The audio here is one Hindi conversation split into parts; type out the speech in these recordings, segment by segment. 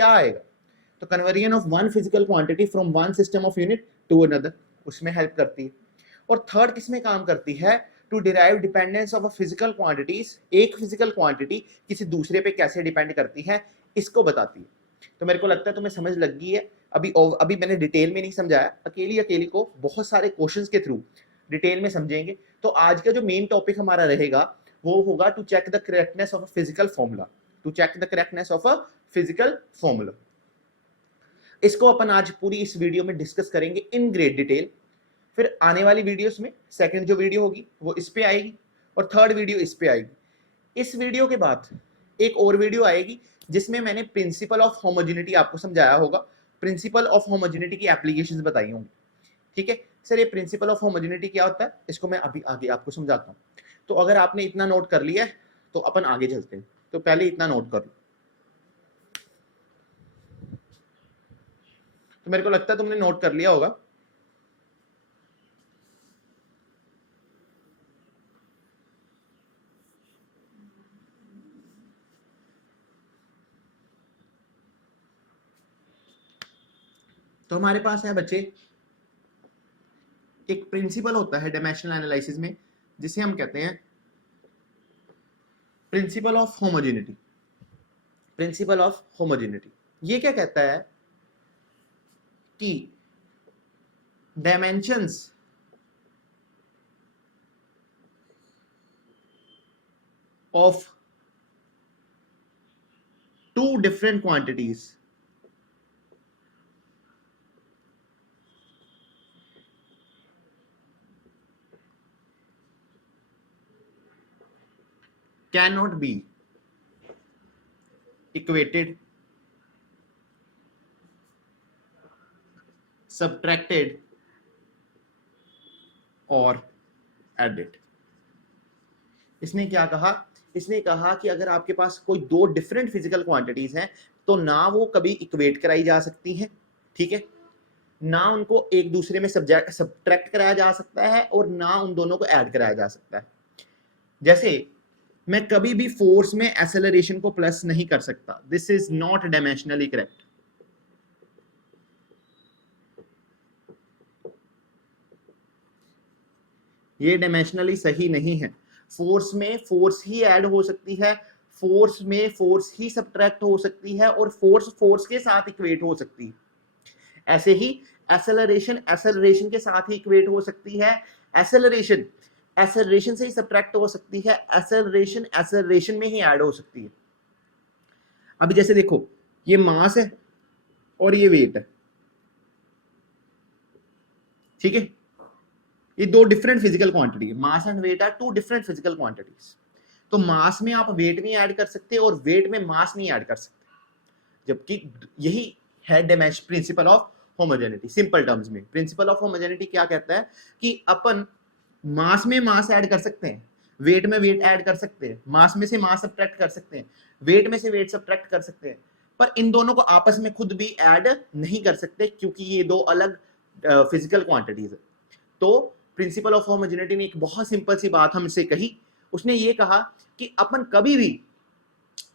क्या आएगा, तो conversion of one physical quantity from one system of unit to another, उसमें हेल्प करती है। और थर्ड किस में काम करती है, to derive dependence of a physical quantities, एक फिजिकल क्वांटिटी किसी दूसरे पे कैसे डिपेंड करती है, इसको बताती है। तो मेरे को लगता है तुम्हें समझ लग गई है। अभी मैंने डिटेल में नहीं समझाया, अकेली को बहुत सारे क्वेश्चंस के थ्रू डिटेल में समझेंगे। तो आज का जो मेन टॉपिक हमारा रहेगा वो होगा to check the correctness of a physical formula, to check the correctness of a physical formula. इसको अपन आज पूरी इस वीडियो में डिस्कस करेंगे इन ग्रेट डिटेल। फिर आने वाली वीडियोस में सेकंड जो वीडियो होगी वो इस पे आएगी और थर्ड वीडियो इस पे आएगी। इस वीडियो के बाद एक और वीडियो आएगी जिसमें मैंने प्रिंसिपल ऑफ होमोजेनिटी आपको समझाया होगा, प्रिंसिपल ऑफ होमोजेनिटी की एप्लीकेशंस बताई होंगी। ठीक है सर, ये प्रिंसिपल ऑफ होमोजेनिटी क्या होता है, इसको मैं अभी आगे आपको समझाता हूँ। तो अगर आपने इतना नोट कर लिया है तो अपन आगे चलते हैं। तो पहले इतना नोट कर लो। तो मेरे को लगता है तुमने नोट कर लिया होगा। तो हमारे पास है बच्चे एक प्रिंसिपल होता है डायमेंशनल एनालिसिस में जिसे हम कहते हैं principal of homogeneity. Principal of homogeneity ये क्या कहता है कि dimensions of two different quantities cannot be equated, subtracted और added। इसने क्या कहा, इसने कहा कि अगर आपके पास कोई दो डिफरेंट फिजिकल क्वांटिटीज हैं तो ना वो कभी इक्वेट कराई जा सकती हैं, ठीक है, ना उनको एक दूसरे में सब्ट्रैक्ट कराया जा सकता है और ना उन दोनों को ऐड कराया जा सकता है। जैसे मैं कभी भी फोर्स में एक्सेलरेशन को प्लस नहीं कर सकता, this is not dimensionally correct. ये डायमेंशनली सही नहीं है। फोर्स में फोर्स ही ऐड हो सकती है, फोर्स में फोर्स ही सब्ट्रैक्ट हो सकती है और फोर्स फोर्स के साथ इक्वेट हो सकती है। ऐसे ही एक्सेलरेशन एक्सेलरेशन के साथ ही इक्वेट हो सकती है, एक्सेलरेशन एक्सेलरेशन से ही सब्ट्रैक्ट हो सकती है, एक्सेलरेशन एक्सेलरेशन में ही ऐड हो सकती है। अभी जैसे देखो ये मास है और ये वेट है, ठीक है, ये दो डिफरेंट फिजिकल क्वांटिटी है, mass and weight are two different physical quantities. तो मास में आप वेट नहीं ऐड कर सकते और वेट में मास नहीं ऐड कर सकते, जबकि यही है dimension principal of homogeneity. Simple terms में प्रिंसिपल ऑफ होमोजेनिटी क्या कहता है कि अपन मास में मास ऐड कर सकते हैं, वेट में वेट ऐड कर सकते हैं, मास में से मास सब्ट्रैक्ट कर सकते हैं, वेट में से वेट सब्ट्रैक्ट कर सकते हैं, पर इन दोनों को आपस में खुद भी ऐड नहीं कर सकते क्योंकि ये दो अलग फिजिकल क्वांटिटीज है। तो प्रिंसिपल ऑफ होमोजेनिटी ने एक बहुत सिंपल सी बात हमसे कही, उसने ये कहा कि अपन कभी भी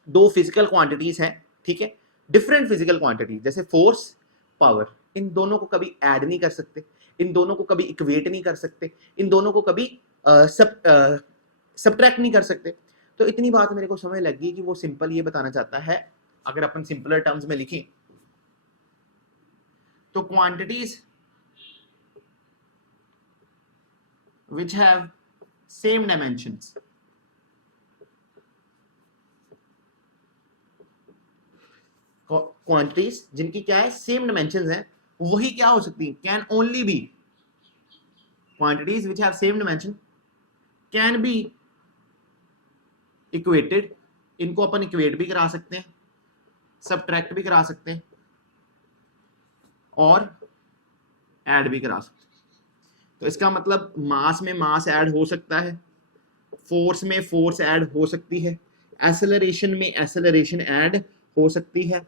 दो फिजिकल क्वांटिटीज हैं, ठीक है, डिफरेंट फिजिकल क्वांटिटी जैसे फोर्स पावर, इन दोनों को कभी ऐड नहीं कर सकते, इन दोनों को कभी इक्वेट नहीं कर सकते, इन दोनों को कभी सब्ट्रैक्ट नहीं कर सकते। तो इतनी बात मेरे को समझ लगी कि वो सिंपल ये बताना चाहता है, अगर अपन सिंपलर टर्म्स में लिखें तो quantities which have same dimensions quantities जिनकी क्या है सेम डायमेंशंस हैं, वही क्या हो सकती है, can only be quantities which have same dimension can be equated. इनको अपन इक्वेट भी करा सकते हैं, सब्ट्रैक्ट भी करा सकते हैं और ऐड भी करा सकते हैं। तो इसका मतलब मास में मास ऐड हो सकता है, फोर्स में फोर्स ऐड हो सकती है, एक्सेलरेशन में एक्सेलरेशन ऐड हो सकती है,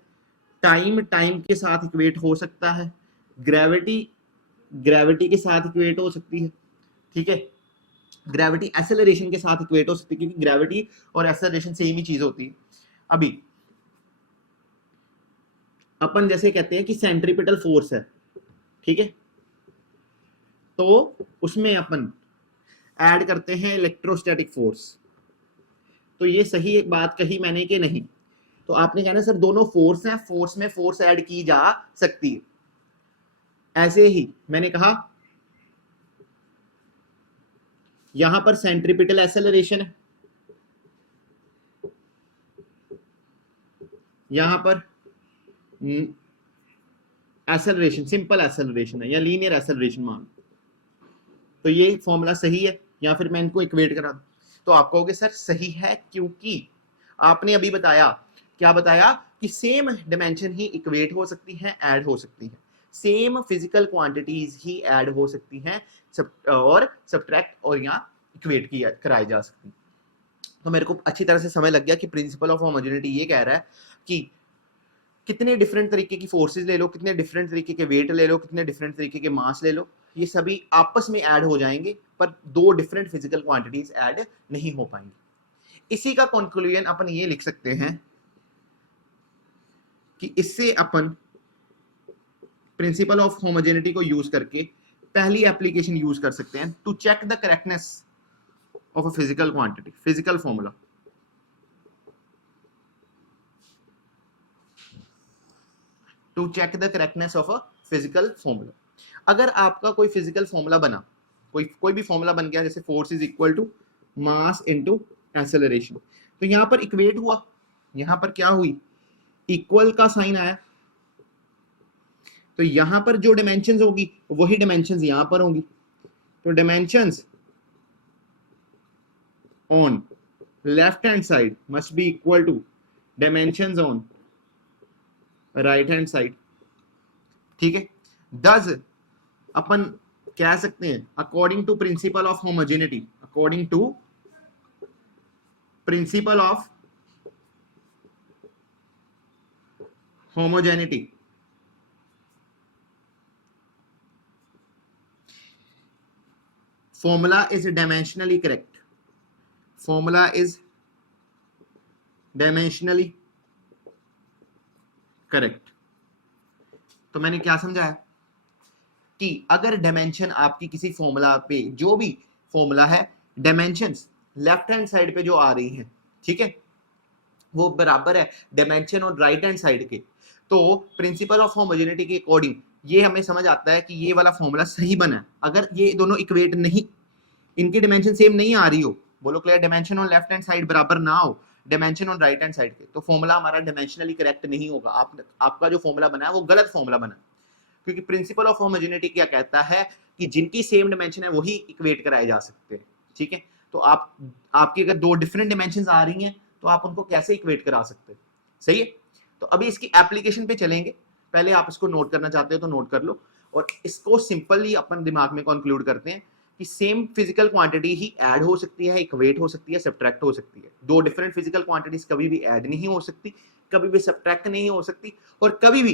टाइम टाइम के साथ इक्वेट हो सकता है, ग्रेविटी ग्रेविटी के साथ इक्वेट हो सकती है, ठीक है, ग्रेविटी एक्सेलरेशन के साथ इक्वेट हो सकती है क्योंकि ग्रेविटी और एक्सेलरेशन सेम ही चीज होती है। अभी अपन जैसे कहते हैं कि सेंट्रीपिटल फोर्स है, ठीक है, तो उसमें अपन ऐड करते हैं इलेक्ट्रोस्टैटिक फोर्स। तो ये सही एक बात कही मैंने कि नहीं? तो आपने कहना सर दोनों फोर्स हैं, फोर्स में फोर्स ऐड की जा सकती है। ऐसे ही मैंने कहा यहां पर सेंट्रीपिटल एक्सेलरेशन है, यहां पर एक्सेलरेशन, सिंपल एक्सेलरेशन है या लीनियर एक्सेलरेशन मान, तो ये फॉर्मूला सही है, या फिर मैं इनको इक्वेट करा दूं तो आप कहोगे सर सही है, क्योंकि आपने अभी बताया, क्या बताया, कि सेम डिमेंशन ही इक्वेट हो सकती हैं, ऐड हो सकती हैं, सेम फिजिकल क्वांटिटीज ही ऐड हो सकती हैं और सब्ट्रैक्ट और यहाँ इक्वेट किया कराई जा सकती हैं। तो मेरे को अच्छी तरह से समझ लग गया कि प्रिंसिपल ऑफ होमोजेनिटी ये कह रहा है कि कितने डिफरेंट तरीके की फोर्सेस ले लो, कितने डिफरेंट तरीके के वेट ले लो, कितने डिफरेंट तरीके के मास ले लो, ये सभी आपस में ऐड हो जाएंगे, पर दो डिफरेंट फिजिकल क्वांटिटीज ऐड नहीं हो पाएंगी। इसी का कंक्लूजन अपन ये लिख सकते हैं कि इससे अपन प्रिंसिपल ऑफ होमोजेनिटी को यूज करके पहली एप्लीकेशन यूज कर सकते हैं to check the correctness of a physical quantity, physical formula. To check the correctness of a physical formula. अगर आपका कोई फिजिकल फॉर्मूला बना, कोई भी फॉर्मूला बन गया, जैसे force is equal to mass into acceleration, तो यहां पर इक्वेट हुआ, यहां पर क्या हुई, इक्वल का साइन आया, तो यहां पर जो डिमेंशंस होगी वही डिमेंशंस यहां पर होंगी, तो dimensions on left hand side must be equal to dimensions on right hand side, ठीक है। दस अपन कह सकते हैं according to principle of homogeneity, according to principle of homogeneity, formula is dimensionally correct, formula is dimensionally correct। तो मैंने क्या समझाया कि अगर डायमेंशन आपकी किसी फॉर्मूला पे, जो भी फॉर्मूला है, डायमेंशंस लेफ्ट हैंड साइड पे जो आ रही हैं, ठीक है, वो बराबर है डायमेंशन और राइट हैंड साइड के, तो प्रिंसिपल ऑफ होमोजेनिटी के अकॉर्डिंग ये हमें समझ आता है कि ये वाला फॉर्मूला सही बना है। अगर ये दोनों इक्वेट नहीं, इनकी डिमेंशन सेम नहीं आ रही हो, बोलो clear, dimension on left hand side बराबर ना हो dimension on right hand side के, तो फॉर्मूला हमारा डिमेंशनली करेक्ट नहीं होगा, आपका जो फॉर्मूला बना है वो गलत फॉर्मूला बना है। क्योंकि प्रिंसिपल ऑफ होमोजेनिटी क्या कहता है कि जिनकी सेम डिमेंशन है वही इक्वेट कराए जा सकते हैं, ठीक है। तो आपकी अगर दो डिफरेंट डिमेंशंस आ रही हैं तो आप उनको कैसे इक्वेट करा सकते हैं, सही है। तो अभी इसकी एप्लीकेशन पे चलेंगे, पहले आप इसको नोट करना चाहते हो तो नोट कर लो, और इसको सिंपली अपन दिमाग में कंक्लूड करते हैं कि सेम फिजिकल क्वांटिटी ही ऐड हो सकती है, इक्वेट हो सकती है, सब्ट्रैक्ट हो सकती है। दो डिफरेंट फिजिकल क्वांटिटीज कभी भी ऐड नहीं हो सकती, कभी भी सब्ट्रैक्ट नहीं हो सकती, और कभी भी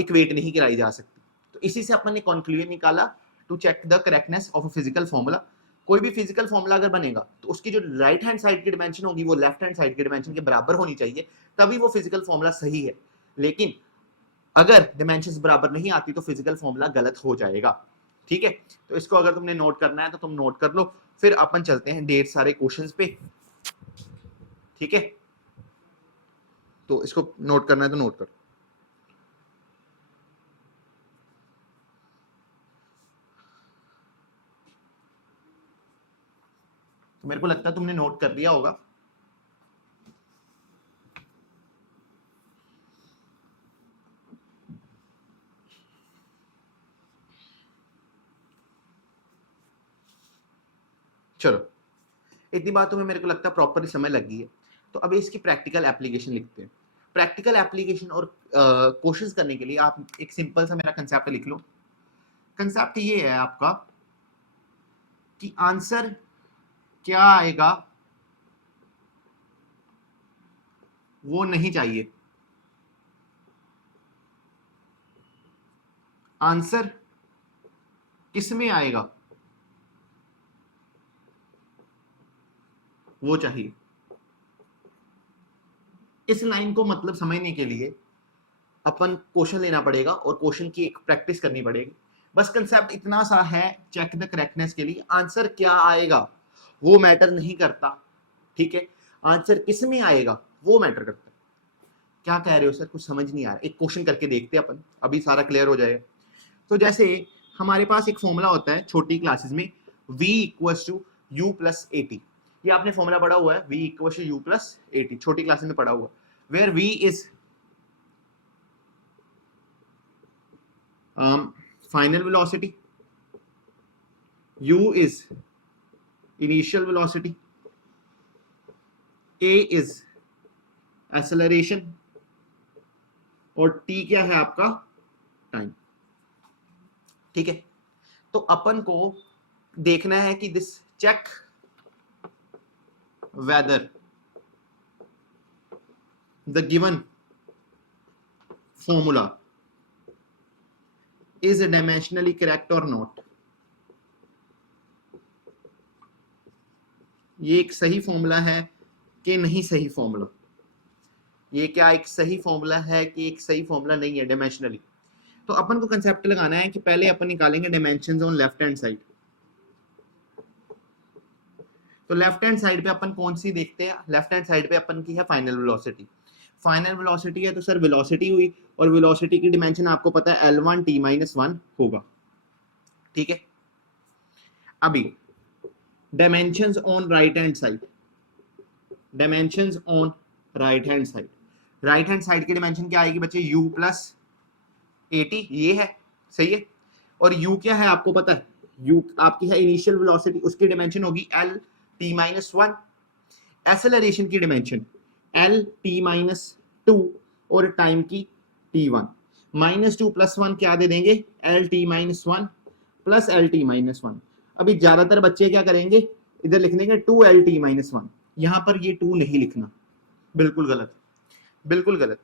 इक्वेट नहीं कराई जा सकती। तो इसी से अपन ने कंक्लूजन निकाला to check the correctness of a physical formula. कोई भी फिजिकल फॉर्मूला अगर बनेगा तो उसकी जो राइट हैंड साइड की डिमेंशन होगी वो लेफ्ट हैंड साइड की डिमेंशन के बराबर होनी चाहिए, तभी वो फिजिकल फॉर्मूला सही है। लेकिन अगर डिमेंशंस बराबर नहीं आती तो फिजिकल फॉर्मूला गलत हो जाएगा, ठीक है। तो इसको अगर तुमने नोट करना है तो तुम नोट कर लो, फिर अपन चलते हैं ढेर सारे क्वेश्चंस पे, ठीक है। तो इसको नोट करना है तो नोट करो। तो मेरे को लगता है तुमने नोट कर लिया होगा। चलो, इतनी बात तुम्हें मेरे को लगता है प्रॉपर समय लग गई है, तो अभी इसकी प्रैक्टिकल एप्लीकेशन लिखते हैं। प्रैक्टिकल एप्लीकेशन और क्वेश्चंस करने के लिए आप एक सिंपल सा मेरा कंसेप्ट लिख लो। कंसेप्ट ये है आपका कि आंसर क्या आएगा वो नहीं चाहिए, आंसर किसमें आएगा वो चाहिए। इस लाइन को मतलब समझने के लिए अपन क्वेश्चन लेना पड़ेगा और क्वेश्चन की एक प्रैक्टिस करनी पड़ेगी। बस कंसेप्ट इतना सा है चेक द करेक्टनेस के लिए। आंसर क्या आएगा वो मैटर नहीं करता, ठीक है, आंसर किस में आएगा वो मैटर करता है। क्या कह रहे हो सर, कुछ समझ नहीं आ रहा, एक क्वेश्चन करके देखते हैं अपन, अभी सारा क्लियर हो जाएगा। तो जैसे हमारे पास एक फॉर्मूला होता है छोटी क्लासेस में, v equals to u plus a t. ये आपने फॉर्मूला पढ़ा हुआ है, v equals to u plus a t, छोटी क्लासेस में पढ़ा हुआ, where v is final velocity, u is initial velocity, a is acceleration और t क्या है आपका टाइम। ठीक है, तो अपन को देखना है कि this check whether the given formula is dimensionally correct और नॉट। ये एक सही फॉर्मूला है कि नहीं सही फॉर्मूला, ये क्या एक सही फॉर्मूला है कि एक सही फॉर्मूला नहीं है डायमेंशनली। तो अपन को कंसेप्ट लगाना है कि पहले अपन निकालेंगे dimensions on left hand side. तो लेफ्ट हैंड साइड पे अपन कौन सी देखते हैं, लेफ्ट हैंड साइड पे अपन की है फाइनल वेलोसिटी। फाइनल वेलोसिटी है तो सर वेलोसिटी हुई, और वेलोसिटी की डिमेंशन आपको पता है L1 T-1 होगा, ठीक है। अभी dimensions on right hand side, dimensions on right hand side, right hand side की डिमेंशन क्या आएगी बच्चे, u प्लस ए टी, ये है, सही है। और u क्या है आपको पता है, u आपकी है इनिशियल वेलोसिटी, उसकी डिमेंशन होगी L-T-1। एक्सेलरेशन की डिमेंशन L-T-2 और टाइम की T1। -2 + 1 क्या दे देंगे, L-T-1 प्लस L-T-1। अभी ज्यादातर बच्चे क्या करेंगे, इधर लिख देंगे 2L-T-1, यहां पर ये 2 नहीं लिखना, बिल्कुल गलत, बिल्कुल गलत,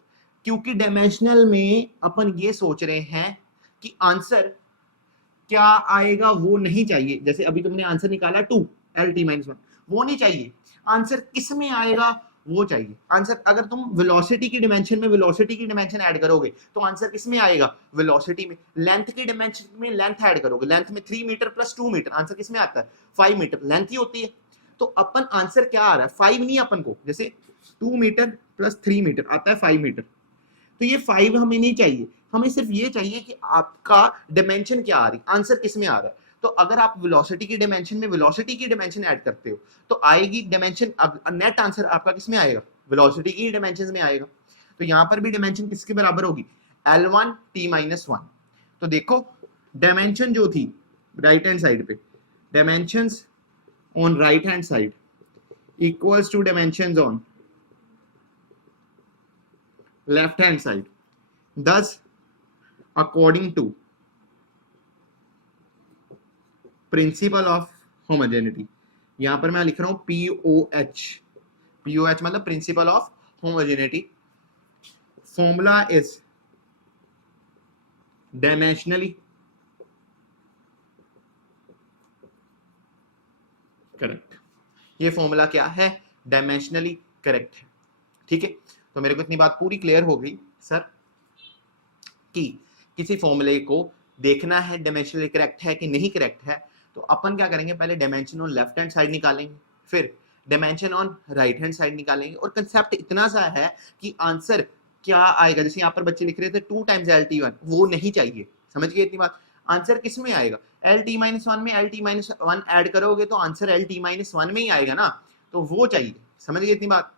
क्योंकि डायमेंशनल में अपन ये सोच रहे हैं कि आंसर क्या आएगा वो नहीं चाहिए। जैसे अभी तुमने आंसर निकाला 2L-T-1, वो नहीं चाहिए, आंसर किस में आएगा वो चाहिए। आंसर अगर तुम वेलोसिटी की डिमेंशन में वेलोसिटी की डिमेंशन ऐड करोगे तो आंसर किस में आएगा, वेलोसिटी में। लेंथ की डिमेंशन में लेंथ ऐड करोगे, लेंथ में 3 मीटर प्लस 2 मीटर, आंसर किस में आता है, 5 मीटर, लेंथ ही होती है। तो अपन आंसर क्या आ रहा है, 5 नहीं, अपन को जैसे 2 मीटर प्लस 3 मीटर आता है 5 मीटर, तो ये 5 हमें नहीं चाहिए, हमें सिर्फ ये चाहिए कि आपका डिमेंशन क्या आ रही, आंसर किस में आ रहा है। तो अगर आप वेलोसिटी की डिमेंशन में वेलोसिटी की डिमेंशन ऐड करते हो तो आएगी डिमेंशन, नेट आंसर आपका किस में आएगा, वेलोसिटी की डिमेंशन में आएगा। तो यहां पर भी डिमेंशन किसके बराबर होगी, L1 T-1। तो देखो डिमेंशन जो थी राइट हैंड साइड पे, dimensions on right hand side equals to dimensions on left hand side, thus according to principle of homogeneity, यहां पर मैं लिख रहा हूं POH, POH मतलब principle of homogeneity, formula is dimensionally correct। ये फॉर्मूला क्या है, डायमेंशनली करेक्ट है, ठीक है। तो मेरे को इतनी बात पूरी क्लियर हो गई सर कि किसी फॉर्मूले को देखना है डायमेंशनली करेक्ट है कि नहीं करेक्ट है, तो अपन क्या करेंगे, पहले dimension on left hand side निकालेंगे, फिर dimension on right hand side निकालेंगे। और कंसेप्ट इतना सा है कि आंसर क्या आएगा, जैसे यहाँ पर बच्चे लिख रहे थे 2 टाइम्स L-T-1, वो नहीं चाहिए, समझ गए इतनी बात। आंसर किस में आएगा, L-T-1 में L-T-1 ऐड करोगे तो आंसर L-T-1 में ही आएगा ना, तो वो चाहिए, समझ गए इतनी बात।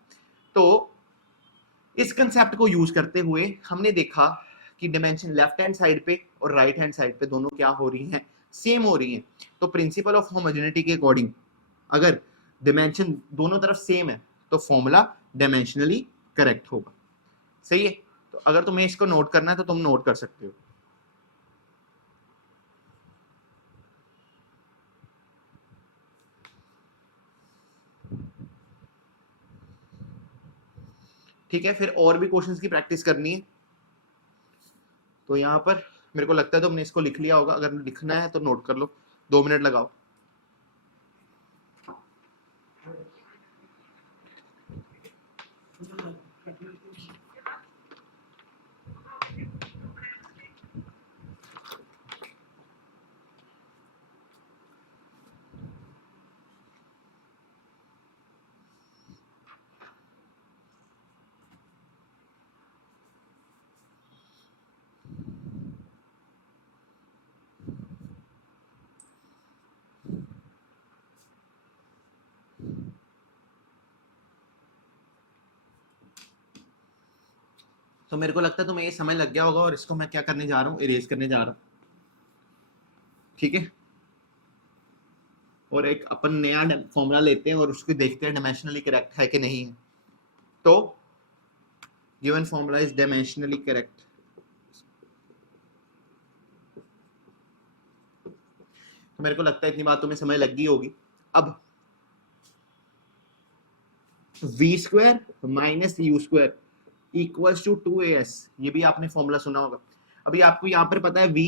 तो इस कंसेप्ट को यूज करते हुए हमने देखा कि डिमेंशन लेफ्ट हैंड साइड पे और राइट हैंड साइड पे दोनों क्या हो रही हैं, सेम हो रही हैं। तो प्रिंसिपल ऑफ होमोजेनिटी के अकॉर्डिंग अगर डिमेंशन दोनों तरफ सेम है तो फॉर्मूला डायमेंशनली करेक्ट होगा, सही है। तो अगर तुम्हें इसको नोट करना है तो तुम नोट कर सकते हो। ठीक है, फिर और भी क्वेश्चंस की प्रैक्टिस करनी है। तो यहाँ पर मेरे को लगता है तुमने इसको लिख लिया होगा, अगर लिखना है तो नोट कर लो, 2 मिनट लगाओ। तो मेरे को लगता है तुम्हें ये समझ लग गया होगा और इसको मैं क्या करने जा रहा हूँ, इरेज करने जा रहा हूँ, ठीक है। और एक अपन नया फॉर्मूला लेते हैं और उसको देखते हैं डायमेंशनली करेक्ट है कि नहीं है। तो given formula is dimensionally correct. तो मेरे को लगता है इतनी बात तुम्हें समझ लग गई होगी। अब v square minus u square equals to 2as, ये भी आपने फॉर्मूला सुना होगा। अभी आपको यहां पर पता है v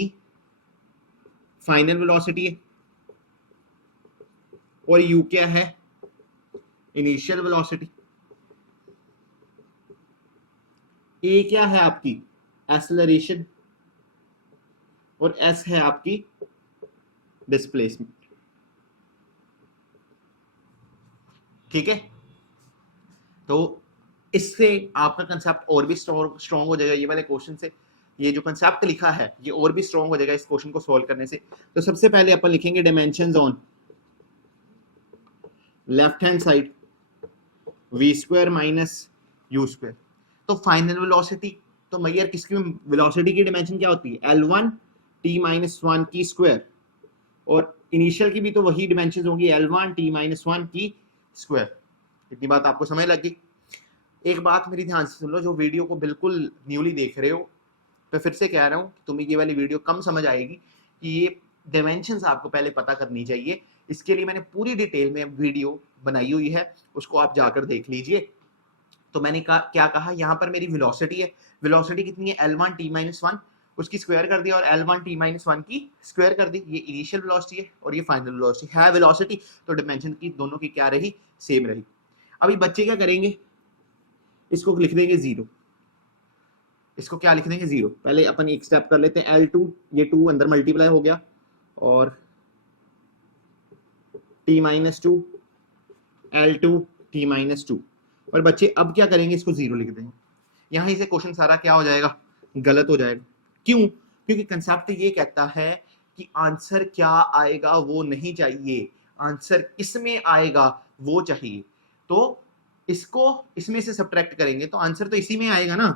फाइनल वेलोसिटी है और u क्या है, इनिशियल वेलोसिटी। a क्या है आपकी एक्सेलरेशन और s है आपकी डिस्प्लेसमेंट, ठीक है। तो इससे आपका कंसेप्ट और भी स्ट्रॉन्ग हो जाएगा। ये वाले क्वेश्चन से ये जो कंसेप्ट लिखा है ये और भी स्ट्रॉन्ग हो जाएगा इस क्वेश्चन को सॉल्व करने से। तो सबसे पहले अपन लिखेंगे dimensions on left hand side v square minus u square. तो फाइनल वेलोसिटी, तो मैयर किसकी वेलोसिटी की डायमेंशन क्या होती है, L1 t माइनस 1 की स्क्वायर, और इनिशियल की भी तो वही डायमेंशन होगी L1 t माइनस 1 की स्क्वायर। इतनी बात आपको समझ लगी। एक बात मेरी ध्यान से सुन लो, जो वीडियो को बिल्कुल न्यूली देख रहे हो, तो फिर से कह रहा हूँ तुम्हें ये वाली वीडियो कम समझ आएगी कि ये डायमेंशंस आपको पहले पता करनी चाहिए। इसके लिए मैंने पूरी डिटेल में वीडियो बनाई हुई है, उसको आप जाकर देख लीजिए। तो मैंने क्या कहा, यहाँ पर मेरी वेलोसिटी है, वेलोसिटी कितनी है L1 t माइनस 1, उसकी स्क्वायर कर दिया और L1 t माइनस 1 की स्क्वायर कर दी। ये इनिशियल वेलोसिटी है और ये फाइनल वेलोसिटी है वेलोसिटी, तो डायमेंशन की दोनों की क्या रही, सेम रही। अभी बच्चे क्या करेंगे, इसको लिख देंगे 0, इसको क्या लिख देंगे 0। पहले अपन एक स्टेप कर लेते हैं, L2 ये 2 अंदर मल्टीप्लाई हो गया और t minus 2 L2 t minus 2, और बच्चे अब क्या करेंगे, इसको 0 लिख देंगे। यहां से क्वेश्चन सारा क्या हो जाएगा, गलत हो जाएगा। क्यों, क्योंकि कंसेप्ट ये कहता है कि आंसर क्या आएगा वो नहीं चाहिए, आंसर किसमें आएगा वो चाहिए। तो इसको इसमें से सब्ट्रैक्ट करेंगे तो आंसर तो इसी में आएगा ना।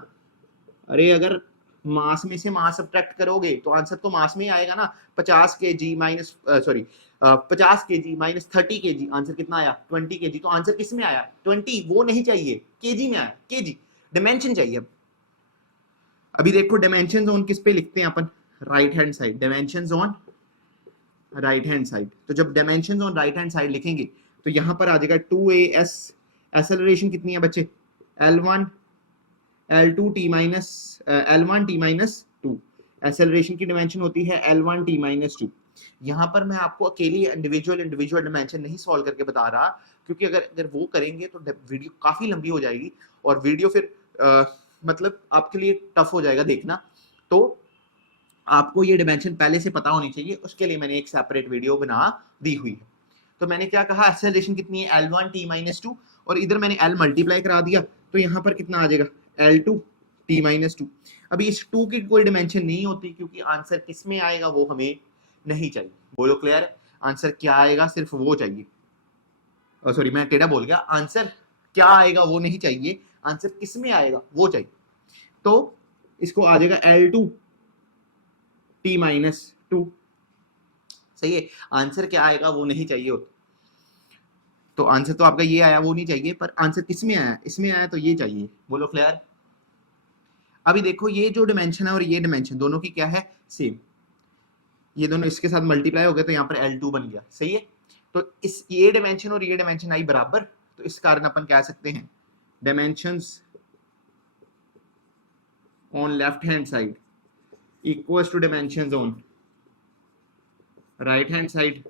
अरे अगर मास में से मास सब्ट्रैक्ट करोगे तो आंसर तो मास में ही आएगा ना। 50 kg minus 50 kg minus 30 kg, answer कितना आया 20 kg। तो आंसर किस में आया 20, वो नहीं चाहिए, केजी में आया, केजी डायमेंशन चाहिए। अभी देखो डायमेंशन ऑन किस पे लिखते हैं अपन, right hand side, dimension on right hand side. तो जब dimension on right hand side लिखेंगे तो यहां पर आ जाएगा 2as, एक्सेलरेशन कितनी है बच्चे L1 L2 t minus L1 t minus 2, acceleration की डायमेंशन होती है L1 t माइनस 2। यहाँ पर मैं आपको अकेली इंडिविजुअल डायमेंशन नहीं सॉल्व करके बता रहा, क्योंकि अगर वो करेंगे तो वीडियो काफी लंबी हो जाएगी और वीडियो फिर मतलब आपके लिए टफ हो जाएगा देखना। तो आपको ये डायमेंशन पहले से पता होनी चाहिए, उसके लिए मैंने एक सेपरेट वीडियो बना दी हुई है। तो मैंने क्या कहा, एक्सेलरेशन कितनी है L1 t माइनस 2, और इधर मैंने L मल्टीप्लाई करा दिया तो यहाँ पर कितना आ जाएगा L2 t माइनस 2। अभी इस 2 की कोई डायमेंशन नहीं होती, क्योंकि आंसर किस में आएगा वो हमें नहीं चाहिए। बोलो क्लियर है, आंसर क्या आएगा सिर्फ वो चाहिए। सॉरी मैं टेढ़ा बोल गया, आंसर क्या आएगा वो नहीं चाहिए, आंसर किस में आएगा वो चाहिए। तो इसको आ जाएगा L2 t माइनस 2, सही है। आंसर क्या आएगा वो नहीं चाहिए होता, तो आंसर तो आपका ये आया वो नहीं चाहिए, पर आंसर किस में आया, इसमें आया तो ये चाहिए। बोलो क्लियर। अभी देखो ये जो डायमेंशन है और ये डायमेंशन दोनों की क्या है, सेम। ये दोनों इसके साथ मल्टीप्लाई हो गए तो यहाँ पर L2 बन गया, सही है। तो इस ये डायमेंशन और ये डायमेंशन आई बराबर, तो इस कारण अपन कह सकते हैं dimensions on left hand side equals to dimensions on right hand side,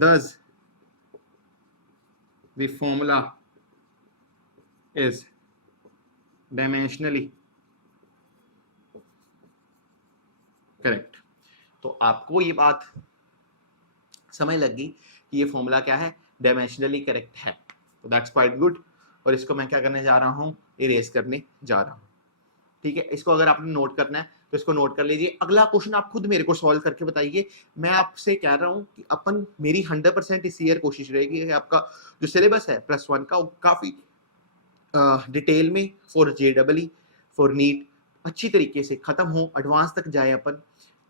thus the formula is dimensionally correct। तो आपको ये बात समझ लग गई कि ये फॉर्मूला क्या है, डायमेंशनली करेक्ट है। तो दैट्स क्वाइट गुड, और इसको मैं क्या करने जा रहा हूँ, इरेज करने जा रहा हूँ, ठीक है। इसको अगर आपने नोट करना है तो इसको नोट कर लीजिए। अगला क्वेश्चन आप खुद मेरे को सॉल्व करके बताइए। मैं आपसे कह रहा हूं कि अपन मेरी 100% इस ईयर कोशिश रहेगी कि आपका जो सिलेबस है +1 का वो काफी डिटेल में फॉर JEE फॉर नीट अच्छी तरीके से ख़त्म हो, एडवांस तक जाए अपन,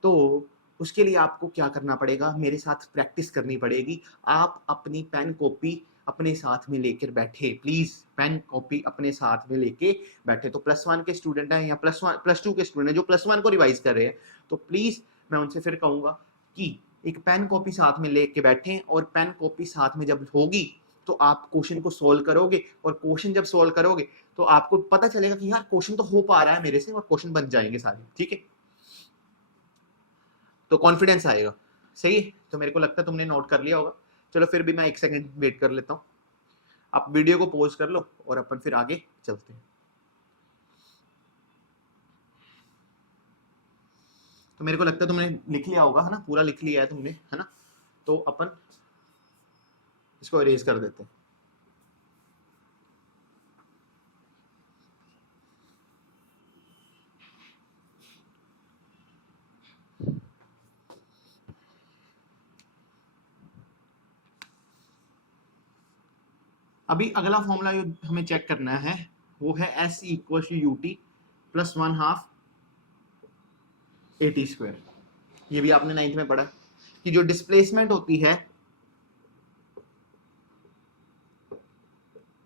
तो उसके लिए आपको क्या करना पड़ेगा, मेरे साथ प्रैक्टिस करनी पड़ेगी। आप अपनी पेन कॉपी अपने साथ में लेकर बैठे, प्लीज़ पेन कॉपी अपने साथ में लेके बैठे। तो +1 के स्टूडेंट हैं या +2 के स्टूडेंट हैं जो +1 को रिवाइज कर रहे हैं, तो प्लीज़ मैं उनसे फिर कहूँगा कि एक पेन कॉपी साथ में लेके बैठें, और पेन कॉपी साथ में जब होगी तो आप क्वेश्चन को सोल्व करोगे, और क्वेश्चन जब सोल्व करोगे तो आपको पता चलेगा कि यार क्वेश्चन तो हो पा रहा है मेरे से, और क्वेश्चन बन जाएंगे सारे, ठीक है। तो कॉन्फिडेंस आएगा, सही है। तो मेरे को लगता है तुमने नोट कर लिया होगा। चलो फिर भी मैं 1 सेकंड वेट कर लेता हूँ, आप वीडियो को पॉज कर लो और अपन फिर आगे चलते हैं। तो मेरे को लगता है तुमने लिख लिया होगा, है ना, पूरा लिख लिया है तुमने, है ना। तो अपन इसको इरेज कर देते हैं। अभी अगला फॉर्मूला हमें चेक करना है वो है S = UT + 1/2 AT²। ये भी आपने 9th में पढ़ा कि जो डिस्प्लेसमेंट होती है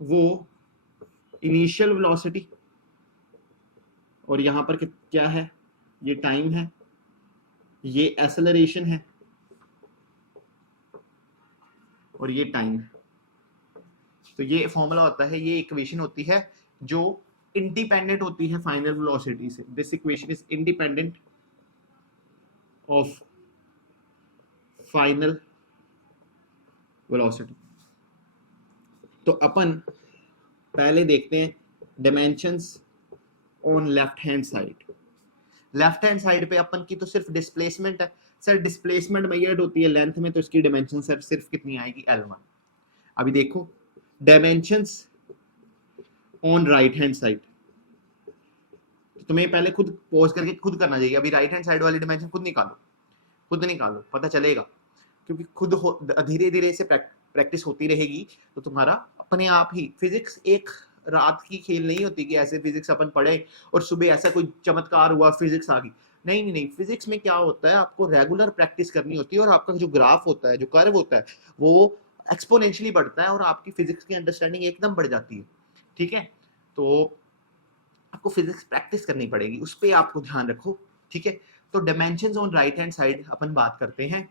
वो इनिशियल वेलोसिटी, और यहां पर क्या है, ये टाइम है, ये एक्सेलरेशन है, और ये टाइम है। तो ये फॉर्मूला होता है, ये इक्वेशन होती है जो इंडिपेंडेंट होती है फाइनल वेलोसिटी से। This equation is independent of final velocity. तो अपन पहले देखते हैं dimensions on left hand side. Left hand side पे अपन की तो सिर्फ डिस्प्लेसमेंट है। सर डिस्प्लेसमेंट मेजर्ड होती है लेंथ में, तो इसकी डायमेंशन सर सिर्फ कितनी आएगी, L1। अभी देखो dimensions on right hand side, तुम्हें पहले खुद पॉज करके खुद करना चाहिए। अभी राइट हैंड साइड वाली डायमेंशन खुद निकालो, पता चलेगा, क्योंकि खुद धीरे धीरे से प्रैक्टिस होती रहेगी तो तुम्हारा अपने आप ही। फिजिक्स एक रात की खेल नहीं होती कि ऐसे फिजिक्स अपन पढ़े और सुबह ऐसा कोई चमत्कार हुआ फिजिक्स आ गई। नहीं, फिजिक्स में क्या होता है, आपको रेगुलर प्रैक्टिस करनी होती है, और आपका जो ग्राफ होता है, जो कर्व होता है, वो एक्सपोनेंशियली बढ़ता है, और आपकी फिजिक्स की अंडरस्टैंडिंग एकदम बढ़ जाती है, ठीक है। तो आपको फिजिक्स प्रैक्टिस करनी पड़ेगी, उस पर आपको ध्यान रखो, ठीक है। तो dimensions on right hand side अपन बात करते हैं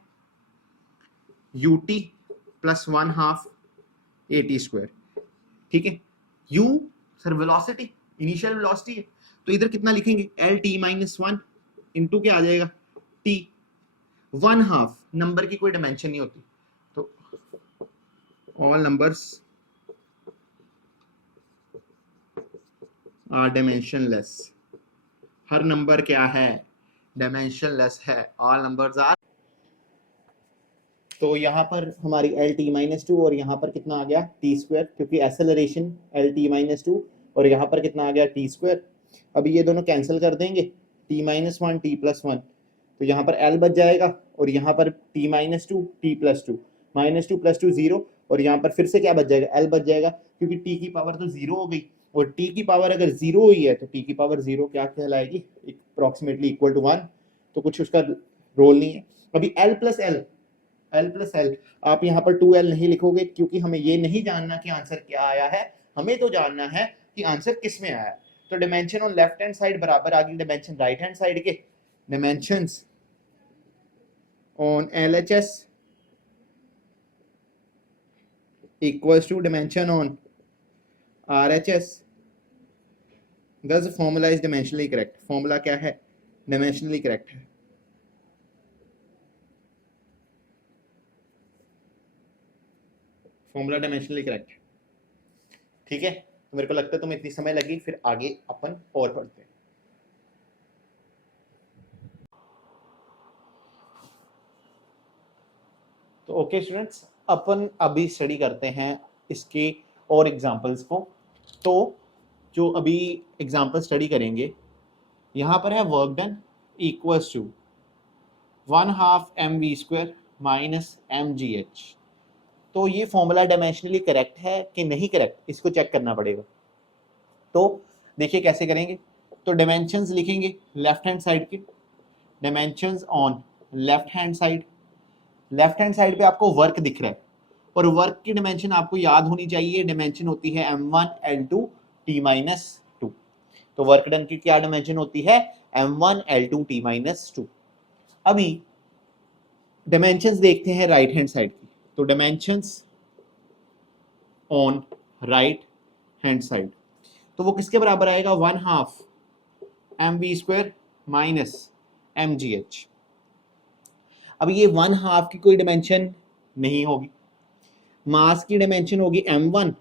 UT + 1/2 AT², ठीक है। U sir velocity, initial velocity है, तो इधर कितना लिखेंगे, LT-1 इंटू क्या आ जाएगा, T। 1/2 नंबर की कोई डायमेंशन नहीं होती, तो ऑल नंबर्स आर डायमेंशनलेस। हर नंबर क्या है, डायमेंशनलेस है, ऑल नंबर्स आर। तो यहाँ पर हमारी LT-2 और यहाँ पर कितना आ गया, T², क्योंकि एक्सेलरेशन LT-2 और यहाँ पर कितना आ गया, T²। अभी ये दोनों कैंसिल कर देंगे, T-1 T+1, तो यहाँ पर L बच जाएगा, और यहाँ पर T-2 T+2, -2 + 2 0, और यहाँ पर फिर से क्या बच जाएगा, L बच जाएगा, क्योंकि T की पावर तो 0 हो गई, और T की पावर अगर 0 हुई है तो T की पावर 0 क्या कहलाएगी, अप्रॉक्सीमेटली = 1, तो कुछ उसका रोल नहीं है। अभी L+L आप यहाँ पर 2L नहीं लिखोगे, क्योंकि हमें ये नहीं जानना कि आंसर क्या आया है, हमें तो जानना है कि आंसर किस में आया है। तो dimension on left hand side बराबर आ गई डायमेंशन राइट हैंड साइड के। Dimensions on LHS = dimension on RHS। Thus formula is dimensionally correct. Formula क्या है, डायमेंशनली करेक्ट है। फॉर्मूला डायमेंशनली करेक्ट, ठीक है। तो मेरे को लगता है तुम्हें इतनी समय लगी, फिर आगे अपन और पढ़ते हैं। तो ओके स्टूडेंट्स, अपन अभी स्टडी करते हैं इसके और एग्जांपल्स को। तो जो अभी एग्जांपल स्टडी करेंगे, यहाँ पर है वर्क डन = 1/2 mv² - mgh। तो ये फॉर्मूला डायमेंशनली करेक्ट है कि नहीं करेक्ट, इसको चेक करना पड़ेगा। तो देखिए कैसे करेंगे, तो डायमेंशंस लिखेंगे लेफ्ट हैंड साइड के, dimensions on left hand side. Left hand side पे आपको वर्क दिख रहा है और वर्क की डायमेंशन आपको याद होनी चाहिए, डायमेंशन होती है m1 l2 t-2। तो वर्क डन की क्या डायमेंशन होती है, m1 l2 t-2। अभी डायमेंशंस देखते हैं राइट हैंड साइड की। तो dimensions on right hand side, तो वो किसके बराबर आएगा, 1/2 mv² माइनस mgh। अब ये 1/2 की कोई डायमेंशन नहीं होगी, मास की डायमेंशन होगी m1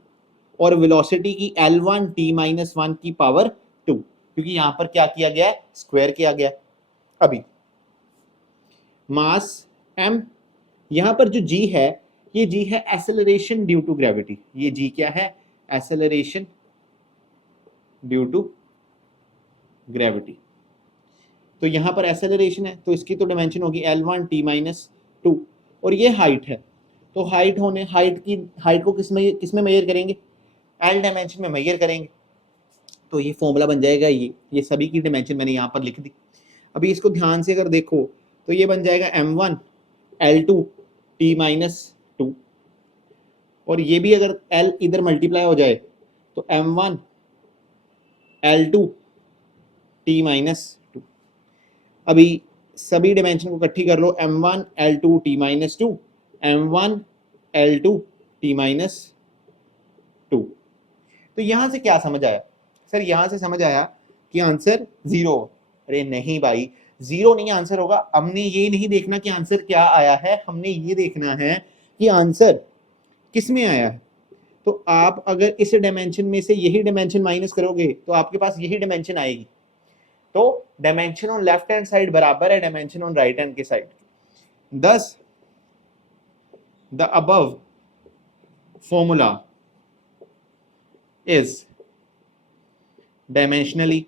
और वेलोसिटी की l1 t-1 की पावर 2, क्योंकि यहां पर क्या किया गया है, स्क्वायर किया गया। अभी मास m, यहां पर जो g है, ये g है एक्सेलरेशन ड्यू टू ग्रेविटी। ये g क्या है, एक्सेलरेशन ड्यू टू ग्रेविटी। तो यहां पर एक्सेलरेशन है तो इसकी तो डायमेंशन होगी l1 t-2, और ये हाइट है। तो हाइट को किस में मेजर करेंगे, l डायमेंशन में मेजर करेंगे। तो ये फॉर्मूला बन जाएगा, ये सभी की डायमेंशन मैंने यहां पर लिख दी। अभी इसको ध्यान से अगर देखो तो ये बन जाएगा m1 l2 t-2, और ये भी अगर l इधर मल्टीप्लाई हो जाए तो m1 l2 t-2। अभी सभी डायमेंशन को इकट्ठी कर लो, m1 l2 t-2, m1 l2 t-2। तो यहां से क्या समझ आया सर, यहां से समझ आया कि आंसर 0। अरे नहीं भाई, 0 नहीं आंसर होगा। हमने ये नहीं देखना कि आंसर क्या आया है, हमने ये देखना है कि आंसर किस में आया है। तो आप अगर इस डायमेंशन में से यही डायमेंशन माइनस करोगे तो आपके पास यही डायमेंशन आएगी। तो dimension on left hand side बराबर है डायमेंशन ऑन राइट हैंड के side. thus the above formula is dimensionally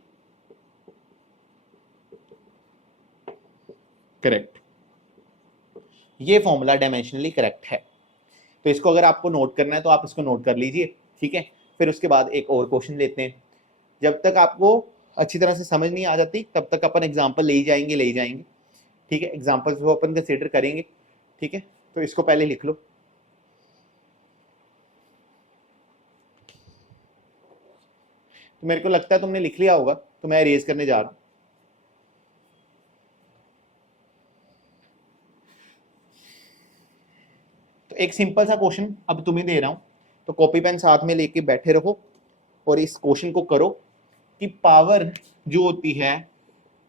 correct. ये फॉर्मूला डायमेंशनली करेक्ट है। तो इसको अगर आपको नोट करना है तो आप इसको नोट कर लीजिए, ठीक है। फिर उसके बाद एक और क्वेश्चन लेते हैं। जब तक आपको अच्छी तरह से समझ नहीं आ जाती तब तक अपन एग्जांपल ले ही जाएंगे, ठीक है। एग्जांपल्स को अपन कंसीडर करेंगे, ठीक है। तो इसको पहले लिख लो। तो मेरे को लगता है तुमने लिख लिया होगा, तो मैं इरेज करने जा रहा हूं। तो एक सिंपल सा क्वेश्चन अब तुम्हें दे रहा हूं, तो कॉपी पेन साथ में लेके बैठे रहो और इस क्वेश्चन को करो कि पावर जो होती है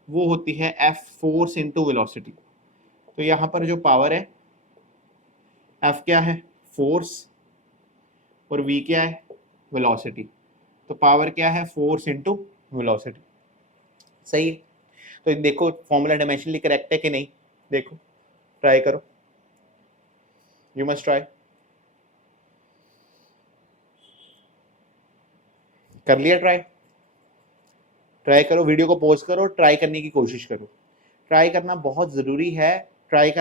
वो होती है F फोर्स इंटू वेलोसिटी। तो यहां पर जो पावर है F क्या है, फोर्स, और V क्या है, वेलोसिटी। तो पावर क्या है, फोर्स इंटू वेलोसिटी। सही है। तो देखो फॉर्मूला डायमेंशनली करेक्ट है कि नहीं, देखो ट्राई करो, यू मस्ट ट्राई। कर लिया ट्राई करो, वीडियो को पॉज करो, ट्राई करने की कोशिश करो। ट्राई करना बहुत जरूरी है। ट्राई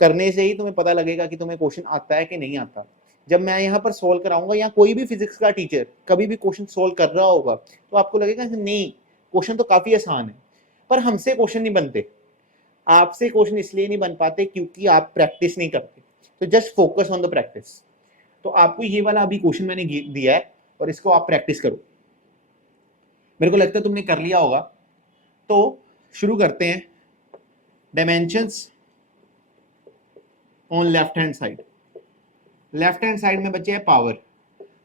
करने से ही तुम्हें पता लगेगा कि तुम्हें क्वेश्चन आता है कि नहीं आता। जब मैं यहाँ पर सोल्व कराऊंगा या कोई भी फिजिक्स का टीचर कभी भी क्वेश्चन सोल्व कर रहा होगा तो आपको लगेगा कि नहीं क्वेश्चन तो काफी आसान है, पर हमसे क्वेश्चन नहीं बनते। आपसे क्वेश्चन इसलिए नहीं बन पाते क्योंकि आप प्रैक्टिस नहीं करते। तो just focus on the practice. तो आपको ये वाला अभी क्वेश्चन मैंने दिया है और इसको आप प्रैक्टिस करो। मेरे को लगता है तुमने कर लिया होगा। तो शुरू करते हैं। Dimensions on left hand side. Left hand side में बचे है पावर।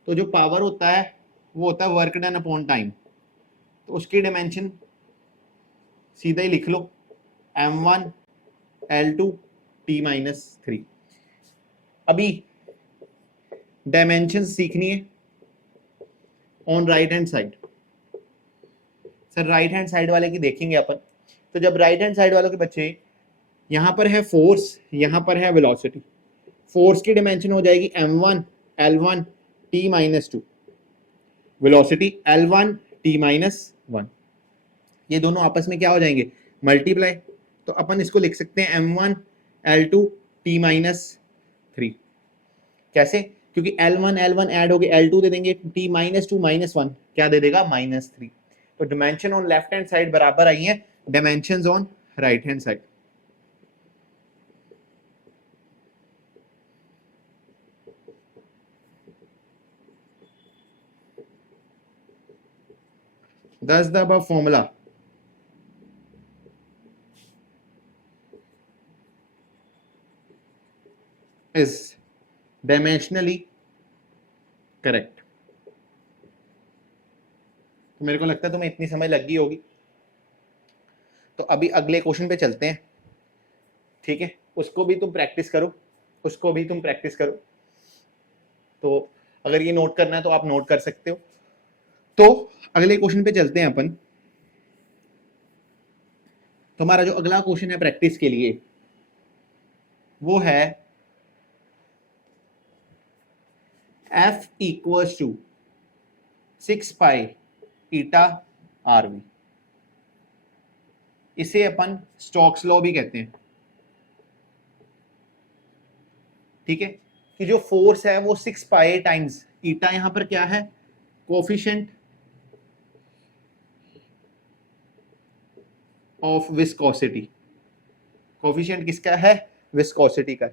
तो जो पावर होता है वो होता है वर्क डन अपॉन टाइम। तो उसकी डायमेंशन सीधा ही लिख लो, m1 l2 t-3। अभी डायमेंशन सीखनी है on right hand side. Sir right hand side वाले की देखेंगे अपन। तो जब राइट हैंड साइड वालों के बच्चे, यहां पर है फोर्स, यहां पर है वेलोसिटी। फोर्स की डायमेंशन हो जाएगी m1 l1 t-2, velocity l1 t-1। ये दोनों आपस में क्या हो जाएंगे, मल्टीप्लाई। तो अपन इसको लिख सकते हैं m1 l2 t-3। कैसे, क्योंकि l1 ऐड हो गए, l2 दे देंगे, t-2 -1 क्या दे देगा, -3। तो dimension on left hand side बराबर आई है dimensions on right hand side. Thus the above formula is dimensionally correct। तो मेरे को लगता है तुम्हें इतनी समझ लग गई होगी। तो अभी अगले क्वेश्चन पे चलते हैं, ठीक है। उसको भी तुम प्रैक्टिस करो, उसको भी तुम प्रैक्टिस करो। तो अगर ये नोट करना है तो आप नोट कर सकते हो। तो अगले क्वेश्चन पे चलते हैं अपन। तुम्हारा जो अगला क्वेश्चन है प्रैक्टिस के लिए वो है f equals to 6 pi eta r v. इसे अपन स्टोक्स लॉ भी कहते हैं, ठीक है। कि जो फोर्स है वो 6 पाई टाइम्स ईटा, यहां पर क्या है कोफिशिएंट ऑफ विस्कोसिटी। कोफिशिएंट किसका है विस्कोसिटी का।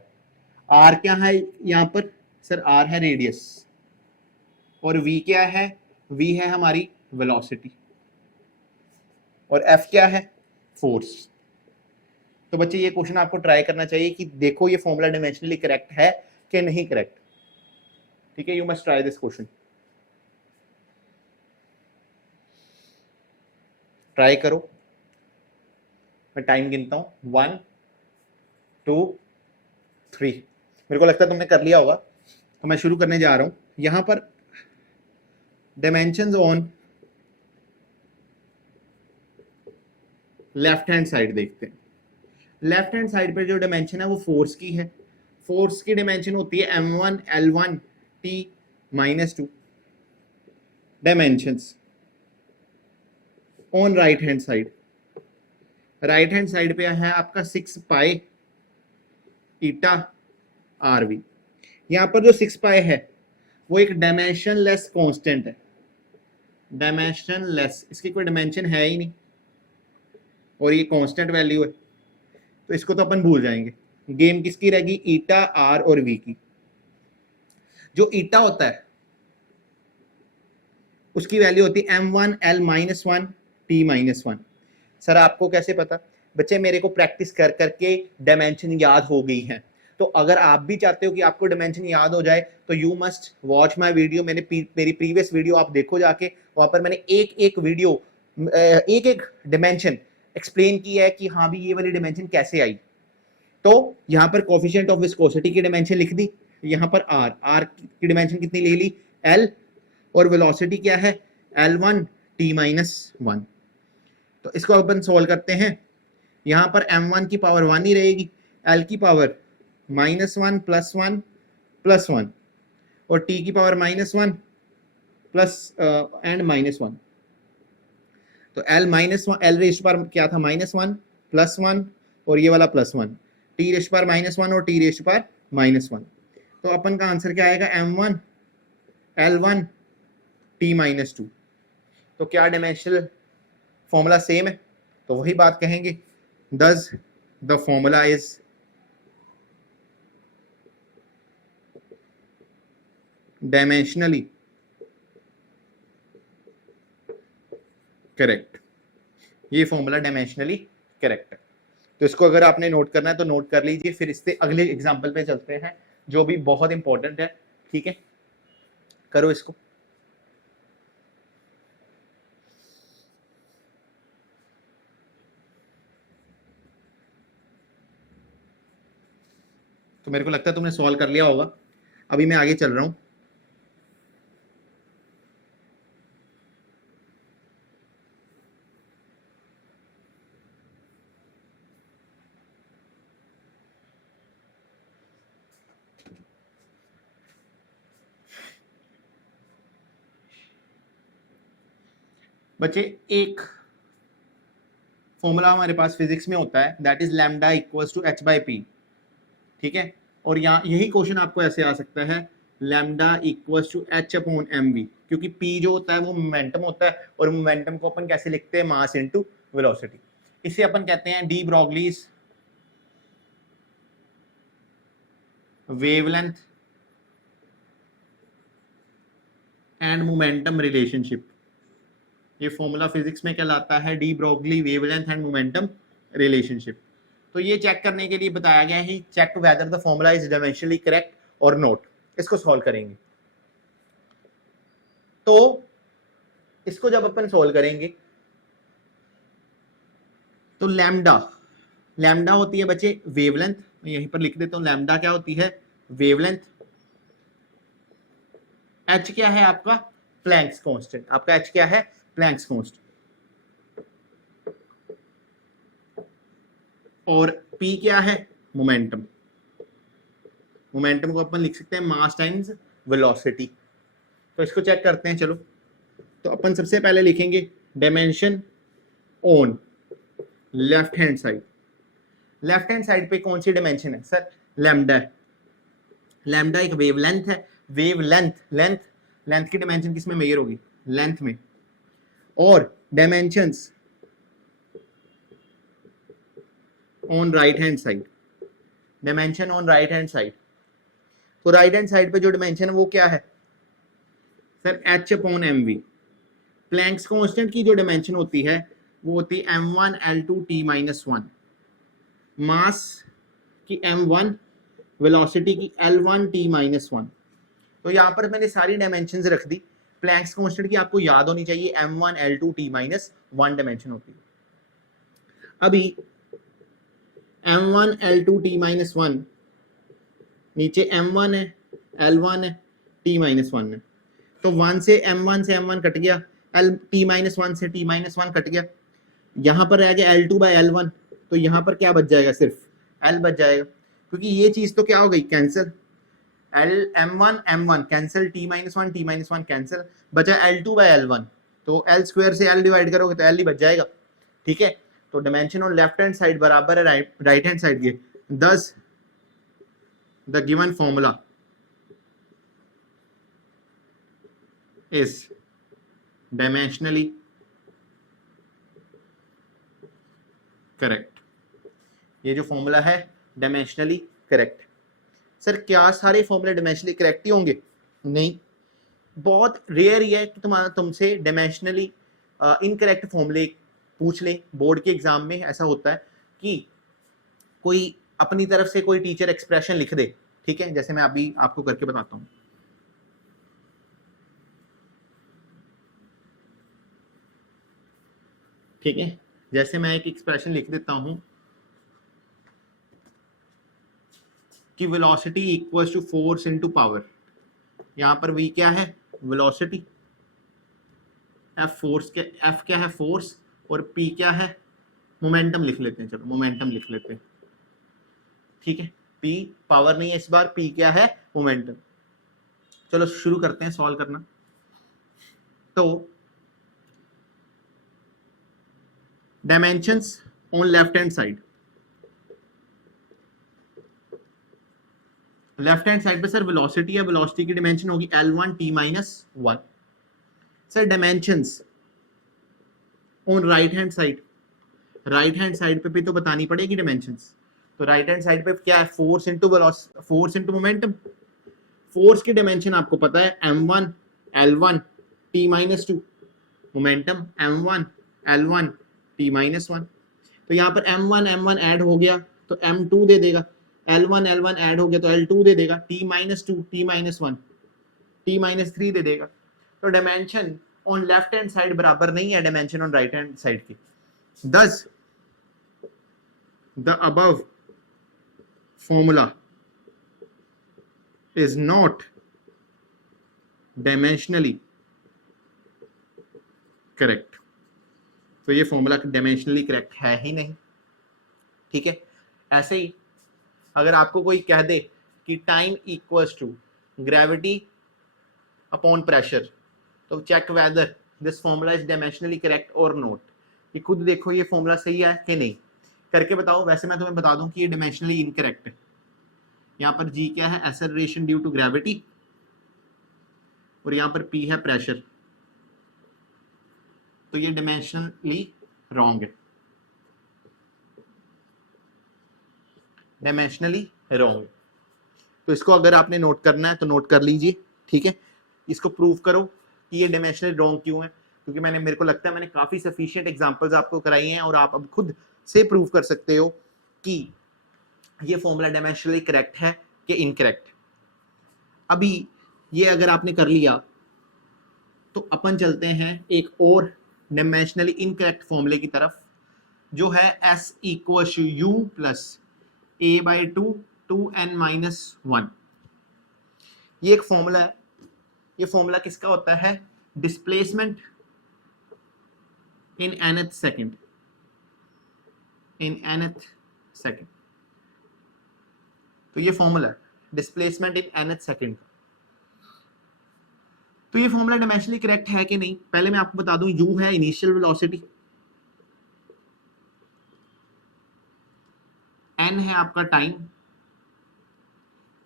आर क्या है यहां पर सर, आर है रेडियस, और वी क्या है, वी है हमारी वेलोसिटी, और एफ क्या है फोर्स। तो बच्चे ये क्वेश्चन आपको ट्राई करना चाहिए कि देखो ये फॉर्मूला डायमेंशनली करेक्ट है कि नहीं करेक्ट, ठीक है। You must try this question, try करो। मैं टाइम गिनता हूं 1 2 3। मेरे को लगता है तुमने कर लिया होगा, तो मैं शुरू करने जा रहा हूं। यहां पर dimensions on left hand side देखते हैं। लेफ्ट हैंड साइड पर जो डायमेंशन है वो फोर्स की है। फोर्स की डायमेंशन होती है m1 l1 t -2। Dimensions on right hand side, right hand side पे है आपका 6 पाई ईटा आरवी। यहां पर जो 6 पाई है वो एक डायमेंशनलेस कांस्टेंट है, डायमेंशनलेस, इसकी कोई डायमेंशन है ही नहीं, और ये कांस्टेंट वैल्यू है, तो इसको तो अपन भूल जाएंगे। गेम किसकी रहेगी ईटा आर और वी की। जो ईटा होता है उसकी वैल्यू होती है m1 l-1 t-1। सर आपको कैसे पता? बच्चे मेरे को प्रैक्टिस कर करके डायमेंशन याद हो गई है। तो अगर आप भी चाहते हो कि आपको डायमेंशन याद हो जाए तो you must watch my video. मेरी प्रीवियस वीडियो आप देखो जाके, वहां पर मैंने एक एक वीडियो एक एक डायमेंशन एक्सप्लेन किया है कि हाँ भी ये वाली डायमेंशन कैसे आई। तो यहाँ पर कोफिशिएंट ऑफ विस्कोसिटी की डायमेंशन लिख दी, यहाँ पर आर की डायमेंशन कितनी ले ली एल, और वेलोसिटी क्या है l1 t-1। तो इसको अपन सोल्व करते हैं। यहां पर m1 की पावर 1 ही रहेगी, l की पावर -1 +1 +1, और t की पावर -1 प्लस एंड -1। तो l रेश पर क्या था -1 +1 और ये वाला +1, t रेश पर -1 और t रेश पर -1। तो अपन का आंसर क्या आएगा m1 l1 t-2। तो क्या डायमेंशनल फॉर्मूला सेम है? तो वही बात कहेंगे, thus the formula is dimensionally correct. ये फॉर्मूला डायमेंशनली करेक्ट है। तो इसको अगर आपने नोट करना है तो नोट कर लीजिए। फिर इससे अगले एग्जांपल पे चलते हैं जो भी बहुत इंपॉर्टेंट है, ठीक है। करो इसको। तो मेरे को लगता है तुमने सॉल्व कर लिया होगा। अभी मैं आगे चल रहा हूं। बच्चे एक फॉर्मूला हमारे पास फिजिक्स में होता है, that is lambda equals to h/p, ठीक है। और यहाँ यही क्वेश्चन आपको ऐसे आ सकता है lambda equals to h upon m v, क्योंकि पी जो होता है वो मोमेंटम होता है और मोमेंटम को अपन कैसे लिखते हैं, मास इनटू वेलोसिटी। इसे अपन कहते हैं de Broglie's wavelength and momentum relationship. ये फॉर्मूला फिजिक्स में कहलाता है de Broglie wavelength and momentum relationship. तो ये चेक करने के लिए बताया गया है check whether the formula is dimensionally correct और नॉट। इसको सॉल्व करेंगे, तो इसको जब अपन सॉल्व करेंगे तो लैम्डा होती है बच्चे वेवलेंथ, मैं यहीं पर लिख देता हूं, लैम्डा क्या होती है, वेवलेंथ। एच क्या है आपका, प्लैंक्स कांस्टेंट, आपका एच क्या है, प्लैंक्स कांस्टेंट। और पी क्या है, मोमेंटम। मोमेंटम को अपन लिख सकते हैं मास टाइम्स वेलोसिटी। तो इसको चेक करते हैं, चलो। तो अपन सबसे पहले लिखेंगे dimension on left hand side. Left hand side पे कौन सी डायमेंशन है सर, लैम्डा है। लैम्डा एक वेवलेंथ है, लेंथ की डायमेंशन किस में मेजर होगी, लेंथ में। और dimensions on right hand side, dimension on right hand side. तो राइट हैंड साइड पे जो डायमेंशन है वो क्या है sir, h upon m v. Planck's constant की जो डायमेंशन होती है वो होती है m1 l2 t-1, मास की m1, वेलोसिटी की l1 t-1। तो यहां पर मैंने सारी डायमेंशंस रख दी। प्लैंक्स कांस्टेंट की आपको याद होनी चाहिए m1 l2 t-1 डायमेंशन होती है। अभी m1 l2 t-1 नीचे m1 है, l1 है, t-1 है। तो 1 से m1 कट गया, t-1 से t-1 कट गया, यहां पर रह गया l2 बाय l1। तो यहां पर क्या बच जाएगा, सिर्फ l बच जाएगा, क्योंकि ये चीज तो क्या हो गई, cancel. m1 cancel, t-1 cancel, बचा l2 बाय l1। तो l स्क्वायर से l डिवाइड करोगे तो l ही बच जाएगा, ठीक है। तो dimension on left hand side बराबर है राइट हैंड साइड के। thus the given formula is dimensionally correct। ये जो फॉर्मूला है डायमेंशनली करेक्ट। सर क्या सारे फॉर्मूले डायमेंशनली करेक्ट ही होंगे, नहीं, बहुत रेयर ही है कि तुमसे डायमेंशनली इनकरेक्ट फॉर्मूले पूछ ले। बोर्ड के एग्जाम में ऐसा होता है कि कोई अपनी तरफ से कोई टीचर एक्सप्रेशन लिख दे, ठीक है, जैसे मैं अभी आपको करके बताता हूं। ठीक है, जैसे मैं एक एक्सप्रेशन लिख देता हूं कि velocity equals to force into power. यहां पर v क्या है, वेलोसिटी, f क्या है, फोर्स, और p क्या है, मोमेंटम लिख लेते हैं, चलो मोमेंटम लिख लेते हैं, ठीक है। p पावर नहीं है इस बार, p क्या है, मोमेंटम। चलो शुरू करते हैं सॉल्व करना। तो dimensions on left hand side, left hand side पे सर वेलोसिटी है, वेलोसिटी की डायमेंशन होगी l1 t-1। Sir dimensions on right hand side, right hand side पे भी तो बतानी पड़ेगी डायमेंशंस। तो राइट हैंड साइड पे क्या है, force into velocity, force into momentum. Force की डायमेंशन आपको पता है m1 l1 t-2, momentum m1 l1 t-1। तो यहाँ पर m1 ऐड हो गया तो m2 दे देगा, l1 ऐड हो गया तो l2 दे देगा, t-2 t-1 t-3 दे देगा। तो dimension on left hand side बराबर नहीं है dimension on right hand side की। thus the above formula is not dimensionally correct। तो ये फॉर्मूला डायमेंशनली करेक्ट है ही नहीं, ठीक है। ऐसे ही अगर आपको कोई कह दे कि time equals to gravity upon pressure, तो check whether this formula is dimensionally correct और नॉट। ये खुद देखो ये फॉर्मूला सही है कि नहीं, करके बताओ। वैसे मैं तुम्हें बता दूं कि ये डायमेंशनली इनकरेक्ट है। यहाँ पर जी क्या है, एक्सेलरेशन ड्यू टू ग्रेविटी, और यहां पर P है प्रेशर, तो ये डायमेंशनली रॉन्ग है, डायमेंशनली रॉन्ग है। तो इसको अगर आपने नोट करना है तो नोट कर लीजिए, ठीक है। इसको प्रूव करो कि ये डायमेंशनली रॉन्ग क्यों है, क्योंकि मेरे को लगता है मैंने काफी सफिशिएंट एग्जांपल्स आपको कराई हैं और आप अब खुद से प्रूव कर सकते हो कि ये फॉर्मूला डायमेंशनली करेक्ट है कि इनकरेक्ट। अभी ये अगर आपने कर लिया तो अपन चलते हैं एक और डायमेंशनली इनकरेक्ट फॉर्मूले की तरफ, जो है S = U + A/2 2n-1। ये एक फॉर्मूला है, ये फॉर्मूला किसका होता है, displacement in nth second, in nth second. तो ये फॉर्मूला है डिस्प्लेसमेंट इन nth सेकंड। तो ये फॉर्मूला डायमेंशनली करेक्ट है कि नहीं, पहले मैं आपको बता दूं, u है इनिशियल वेलोसिटी, n है आपका टाइम,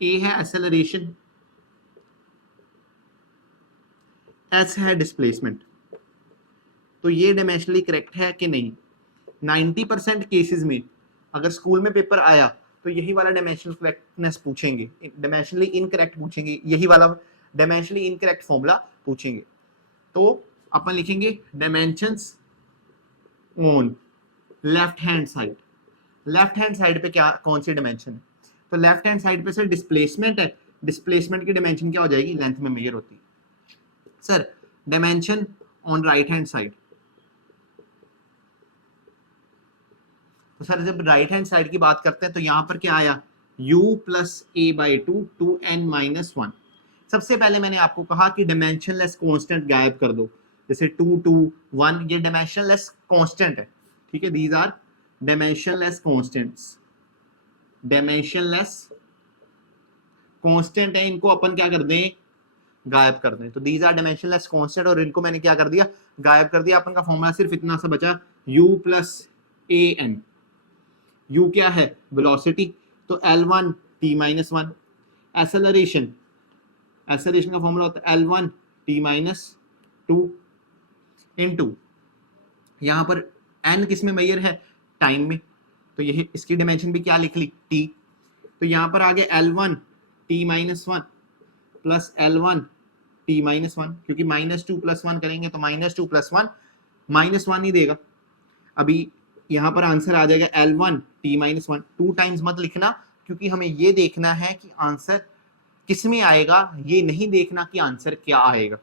a है एक्सेलरेशन, s है डिस्प्लेसमेंट। तो ये डायमेंशनली करेक्ट है कि नहीं। 90% केसेस में अगर स्कूल में पेपर आया तो यही वाला डायमेंशनल करेक्टनेस पूछेंगे, डायमेंशनली इनकरेक्ट पूछेंगे, यही वाला डायमेंशनली इनकरेक्ट फॉर्मूला पूछेंगे। तो अपन लिखेंगे dimensions on left hand side. Left hand side पे क्या कौन सी डायमेंशन है, तो लेफ्ट हैंड साइड पे सर डिस्प्लेसमेंट है, डिस्प्लेसमेंट की डायमेंशन क्या हो जाएगी, लेंथ में मेजर होती है। Sir dimension on right hand side, तो सर जब राइट हैंड साइड की बात करते हैं तो यहां पर क्या आया, u + A/2 2n-1। सबसे पहले मैंने आपको कहा कि डायमेंशनलेस कांस्टेंट गायब कर दो, जैसे 2 2 1 ये डायमेंशनलेस कांस्टेंट है, ठीक है, these are dimensionless constants, dimensionless constant है, इनको अपन क्या कर दें, गायब कर दें। तो दीज आर डायमेंशनलेस कांस्टेंट और इनको मैंने क्या कर दिया, गायब कर दिया। अपन का फॉर्मूला सिर्फ इतना सा बचा, u + an। u क्या है, वेलोसिटी, तो L1 t-1। एक्सेलरेशन, एक्सेलरेशन का फॉर्मूला होता है L1 t-2 इनटू, यहां पर n किस में मेजर है, टाइम में, तो यही इसकी डायमेंशन भी क्या लिख ली, t। तो यहां पर आ गया L1 t-1 plus L1 t-1, क्योंकि -2 + 1 करेंगे तो -2 + 1 -1 ही देगा। अभी यहां पर आंसर आ जाएगा L1 t-1। 2 टाइम्स मत लिखना, क्योंकि हमें ये देखना है कि आंसर किस में आएगा, ये नहीं देखना कि आंसर क्या आएगा,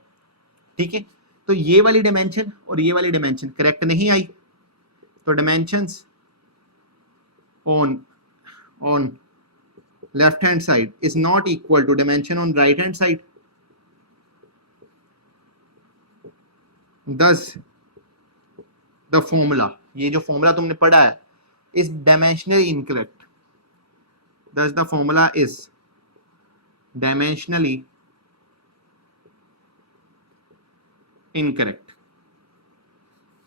ठीक है। तो ये वाली डायमेंशन और ये वाली डायमेंशन करेक्ट नहीं आई, तो dimensions on left hand side is not equal to dimension on right hand side. Thus the formula, ये जो फॉर्मूला तुमने पढ़ा है, is dimensionally incorrect. Thus the formula is dimensionally incorrect.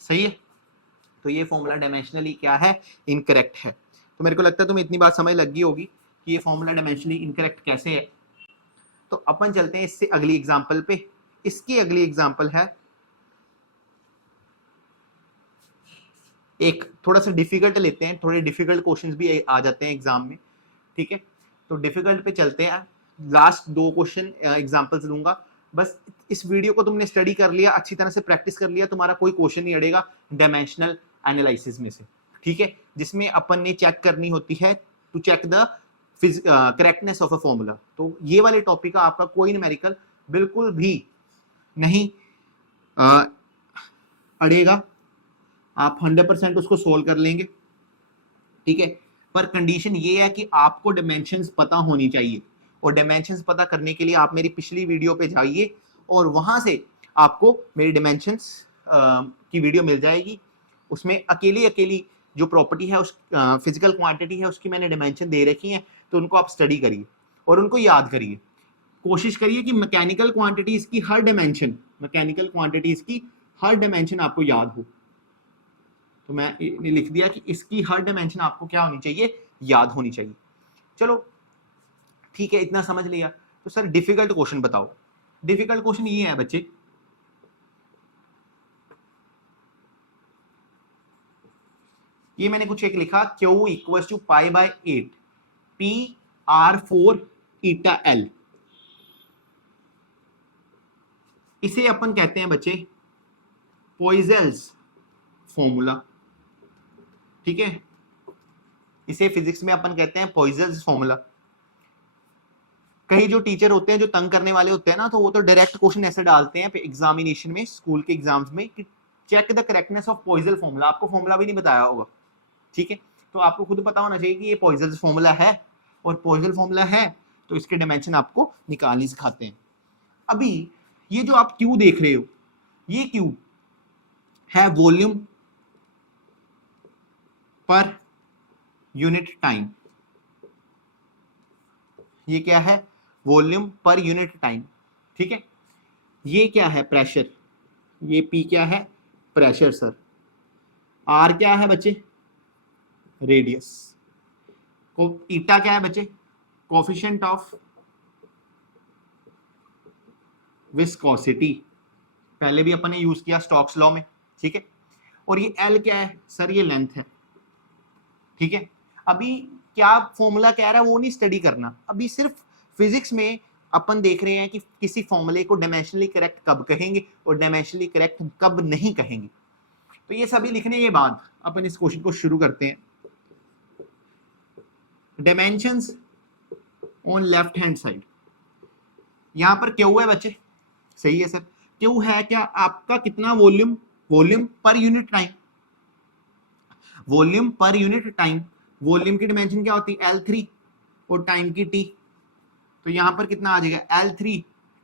सही है, तो ये फॉर्मूला डायमेंशनली क्या है, इनकरेक्ट है। तो मेरे को लगता है तुम्हें इतनी बात समझ लग गई होगी कि ये फॉर्मूला डायमेंशनली इनकरेक्ट कैसे है। तो अपन चलते हैं इससे अगली एग्जांपल पे। इसकी अगली एग्जांपल है एक थोड़ा सा डिफिकल्ट लेते हैं, थोड़े डिफिकल्ट क्वेश्चंस भी आ जाते हैं एग्जाम में, ठीक है। तो डिफिकल्ट पे चलते हैं, लास्ट 2 क्वेश्चन एग्जांपल्स दूंगा। बस इस वीडियो को तुमने स्टडी कर लिया, अच्छी तरह से प्रैक्टिस कर लिया, तुम्हारा कोई क्वेश्चन नहीं अड़ेगा डायमेंशनल एनालिसिस में से, ठीक है, जिसमें अपन ने चेक करनी होती है to check the correctness of a formula. तो ये वाले टॉपिक का आपका कोई न्यूमेरिकल बिल्कुल भी नहीं अड़ेगा, आप 100% उसको सोल्व कर लेंगे, ठीक है। पर कंडीशन ये है कि आपको डायमेंशंस पता होनी चाहिए, और डायमेंशंस पता करने के लिए आप मेरी पिछली वीडियो पे जाइए और वहां से आपको मेरी डायमेंशंस की वीडियो मिल जाएगी। उसमें अकेली जो प्रॉपर्टी है, उस फिजिकल क्वांटिटी है, उसकी मैंने डायमेंशन दे रखी है, तो उनको आप स्टडी करिए और उनको याद करिए। कोशिश करिए कि मैकेनिकल क्वांटिटीज की हर डायमेंशन, मैकेनिकल क्वांटिटीज की हर डायमेंशन आपको याद हो। तो मैं लिख दिया कि इसकी हर डायमेंशन आपको क्या होनी चाहिए, याद होनी चाहिए। चलो ठीक है, इतना समझ लिया। तो सर डिफिकल्ट क्वेश्चन बताओ, डिफिकल्ट क्वेश्चन ये है बच्चे, ये मैंने कुछ एक लिखा Q equal to pi by 8 PR4 eta L, इसे अपन कहते हैं बच्चे पॉइजल्स फॉर्मूला, ठीक है, इसे फिजिक्स में अपन कहते हैं पॉइजल्स फॉर्मूला। कई जो टीचर होते हैं जो तंग करने वाले होते हैं ना, तो वो तो डायरेक्ट क्वेश्चन ऐसे डालते हैं एग्जामिनेशन में, स्कूल के एग्जाम्स में, कि चेक द करेक्टनेस ऑफ पॉइजल फॉर्मूला। आपको फॉर्मूला भी नहीं बताया होगा, ठीक है, तो आपको खुद पता होना चाहिए कि ये पॉइजल फॉर्मूला है, और पॉइजल फॉर्मूला है तो इसके डायमेंशन आपको निकालने सिखाते हैं। अभी ये जो आप क्यू देख रहे हो, ये क्यू है वॉल्यूम पर यूनिट टाइम, ये क्या है, वॉल्यूम पर यूनिट टाइम, ठीक है। ये क्या है, प्रेशर, ये पी क्या है, प्रेशर सर। आर क्या है बच्चे, रेडियस। को ईटा क्या है बच्चे, कोफिशिएंट ऑफ विस्कोसिटी, पहले भी अपन ने यूज किया स्टोक्स लॉ में, ठीक है। और ये एल क्या है सर, ये लेंथ है, ठीक है। अभी क्या फॉर्मूला कह रहा है वो नहीं स्टडी करना, अभी सिर्फ फिजिक्स में अपन देख रहे हैं कि किसी फॉर्मूले को डायमेंशनली करेक्ट कब कहेंगे और डायमेंशनली करेक्ट कब नहीं कहेंगे। तो ये सभी लिखने के बाद अपन इस क्वेश्चन को शुरू करते हैं। Dimensions on left hand side, यहां पर क्यू है बच्चे, सही है सर। क्यू है क्या आपका, कितना volume, volume per unit time, volume per unit time. Volume की डायमेंशन क्या होती है, L3, और टाइम की T, तो यहां पर कितना आ जाएगा, L3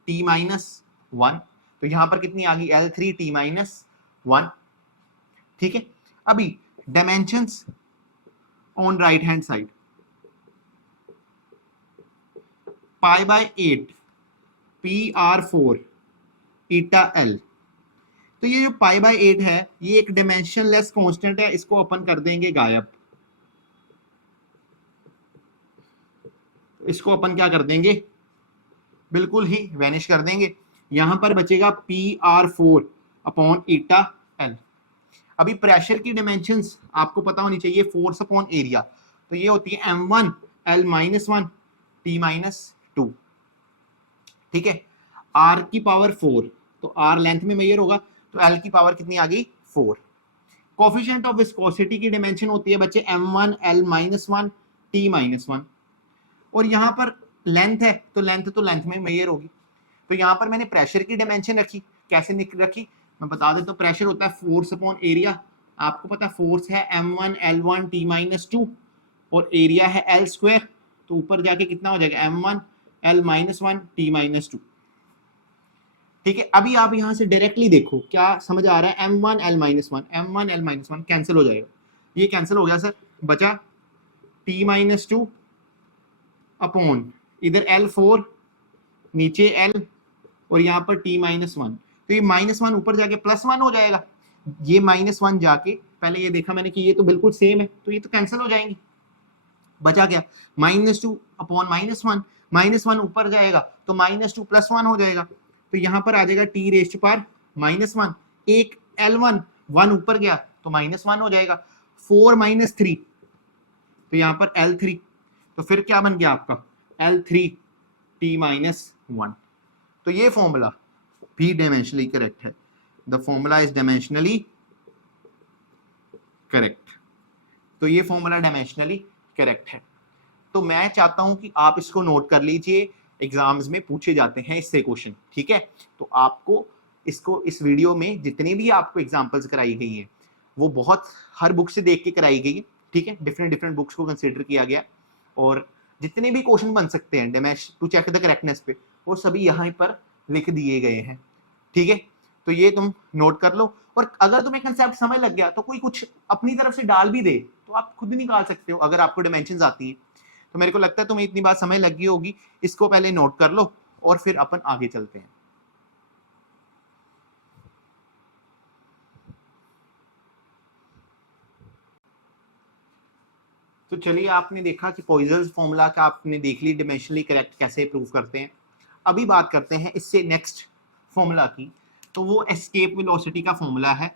T माइनस 1, तो यहां पर कितनी आ गई, L3 T माइनस 1, ठीक है। अभी dimensions on right hand side, pi by 8 PR4 eta L, तो ये जो पाई बाय 8 है ये एक डायमेंशनलेस कांस्टेंट है, इसको अपन कर देंगे गायब, इसको अपन क्या कर देंगे, बिल्कुल ही वैनिश कर देंगे। यहां पर बचेगा PR4 अपॉन ईटा L। अभी प्रेशर की डायमेंशंस आपको पता होनी चाहिए, फोर्स अपॉन एरिया, तो ये होती है M1 L minus 1 T minus 2, ठीक है। R की पावर 4, तो R लेंथ में मेजर होगा, तो L की पावर कितनी आ गई, 4। कोफिशिएंट ऑफ विस्कोसिटी की डायमेंशन होती है बच्चे M1 L minus 1 T minus 1, और यहां पर लेंथ है तो लेंथ में मेजर होगी। तो यहां पर मैंने प्रेशर की डायमेंशन रखी, कैसे रखी मैं बता देता हूं। प्रेशर होता है फोर्स अपॉन एरिया, आपको पता फोर्स है M1 L1 T माइनस 2, और एरिया है L स्क्वायर, तो ऊपर जाके कितना हो जाएगा, M1 L minus 1 T minus 2, ठीक है। अभी आप यहां से डायरेक्टली देखो क्या समझ आ रहा है, M1 L minus 1 M1 L minus 1 cancel हो जाएगा, ये कैंसिल हो गया सर, बचा T माइनस 2 अपॉन इधर L4 नीचे L, और यहां पर T माइनस 1, तो ये माइनस 1 ऊपर जाके प्लस 1 हो जाएगा, ये माइनस 1 जाके, पहले ये देखा मैंने कि ये तो बिल्कुल सेम है, तो ये तो कैंसिल हो जाएंगे, बचा क्या -2 अपॉन -1, -1 ऊपर जाएगा तो -2 प्लस 1 हो जाएगा, तो यहां पर आ जाएगा T रेस्ट पर -1, एक L1 1 ऊपर गया तो -1 हो जाएगा, 4 - 3, तो यहां पर L3, तो फिर क्या बन गया आपका L3 T माइनस 1। तो ये फॉर्मूला भी डायमेंशनली करेक्ट है, the formula is dimensionally correct, तो ये फॉर्मूला डायमेंशनली करेक्ट है। तो मैं चाहता हूं कि आप इसको नोट कर लीजिए, एग्जाम्स में पूछे जाते हैं इससे क्वेश्चन, ठीक है। तो आपको इसको, इस वीडियो में जितनी भी आपको एग्जांपल्स कराई गई है वो बहुत हर बुक से देख के कराई गई है, ठीक है, डिफरेंट बुक्स को कंसिडर किया गया, और जितने भी क्वेश्चन बन सकते हैं टू चेक द करेक्टनेस पे, वो सभी यहाँ पर लिख दिए गए हैं, ठीक है। तो ये तुम नोट कर लो, और अगर तुम्हें कंसेप्ट समझ लग गया तो कोई कुछ अपनी तरफ से डाल भी दे तो आप खुद निकाल सकते हो, अगर आपको डायमेंशंस आती है तो। मेरे को लगता है तुम्हें इतनी बात समझ लग गई होगी, इसको पहले नोट कर लो और फिर अपन आगे चलते हैं। तो चलिए, आपने देखा कि पॉइजन फॉर्मूला का आपने देख ली, डायमेंशनली करेक्ट कैसे प्रूव करते हैं। अभी बात करते हैं इससे नेक्स्ट फॉर्मूला की, तो वो एस्केप वेलोसिटी का फॉर्मूला है,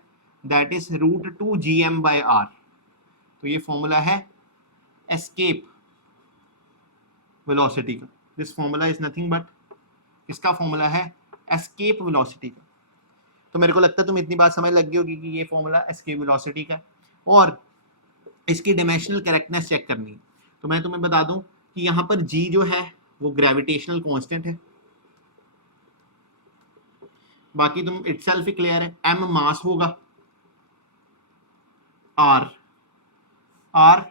दैट इज √2gm/r। तो ये फॉर्मूला है एस्केप वेलोसिटी का। This formula is nothing but, इसका फॉर्मूला है एस्केप वेलोसिटी का। तो मेरे को लगता है तुम इतनी बात समझ लग गई होगी कि ये फॉर्मूला एस्केप वेलोसिटी का है और इसकी डायमेंशनल करेक्टनेस चेक करनी है। तो मैं तुम्हें बता दूं कि यहां पर g जो है वो ग्रेविटेशनल कांस्टेंट है, बाकी तुम इटसेल्फ ही क्लियर है। m मास होगा, r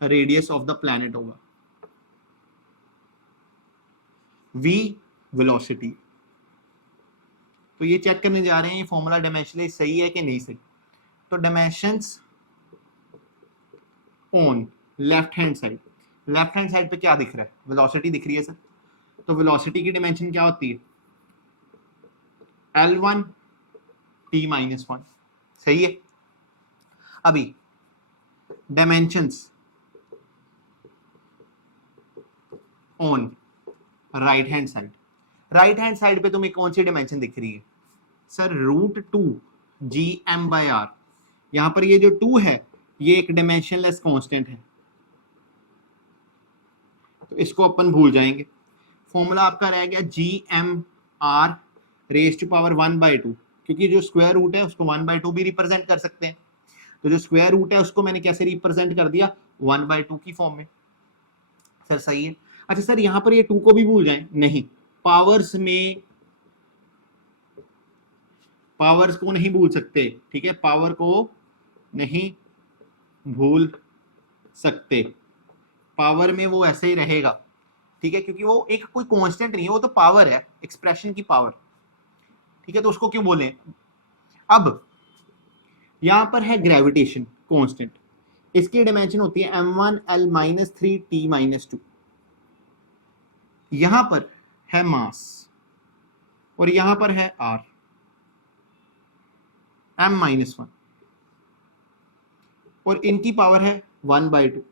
radius of the planet होगा, v वेलोसिटी। तो ये चेक करने जा रहे हैं ये फॉर्मूला डायमेंशनली सही है कि नहीं सही। तो dimensions on left hand side, left hand side पे क्या दिख रहा है, वेलोसिटी दिख रही है सर। तो वेलोसिटी की डायमेंशन क्या होती है, L1 t-1, सही है। अभी dimensions on right hand side, right hand side पे तुम्हें कौन सी डायमेंशन दिख रही है सर, √2gm/r। यहां पर ये जो 2 है ये एक डायमेंशनलेस कांस्टेंट है, तो इसको अपन भूल जाएंगे। फॉर्मूला आपका रह गया gm/r रेज़ टू पावर 1/2, क्योंकि जो स्क्वायर रूट है उसको 1/2 भी रिप्रेजेंट कर सकते हैं। तो जो स्क्वायर रूट है उसको मैंने कैसे रिप्रेजेंट कर दिया, 1/2 की फॉर्म में। सर सही है। अच्छा सर यहां पर ये 2 को भी भूल जाएं, नहीं, पावर्स में पावर्स को नहीं भूल सकते, ठीक है, पावर को नहीं भूल सकते, पावर में वो ऐसे ही रहेगा, ठीक है, क्योंकि वो एक कोई कांस्टेंट नहीं है, वो तो पावर है, एक्सप्रेशन की पावर, ठीक है, तो उसको क्यों बोले। अब यहां पर है ग्रेविटेशन कांस्टेंट, इसकी डायमेंशन होती है m1l-3t-2। यहां पर है मास और यहां पर है r, m-1, और इनकी पावर है 1/2।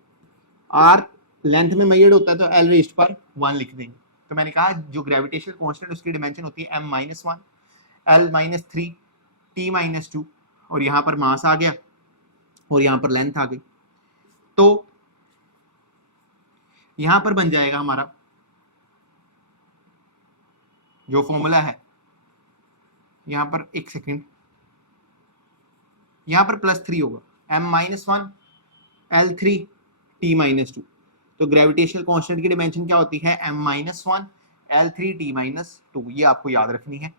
r लेंथ में मेजर्ड होता है तो l रेज़्ड पर 1 लिख देंगे। तो मैंने कहा जो ग्रेविटेशनल कांस्टेंट उसकी डायमेंशन होती है m-1 l-3 t-2, और यहां पर मास आ गया और यहां पर लेंथ आ गई। तो यहां पर बन जाएगा हमारा जो फॉर्मूला है, यहां पर एक सेकेंड, यहां पर +3 होगा, m-1 l3 t-2। तो ग्रेविटेशनल कांस्टेंट की डायमेंशन क्या होती है, m-1 l3 t-2, ये आपको याद रखनी है।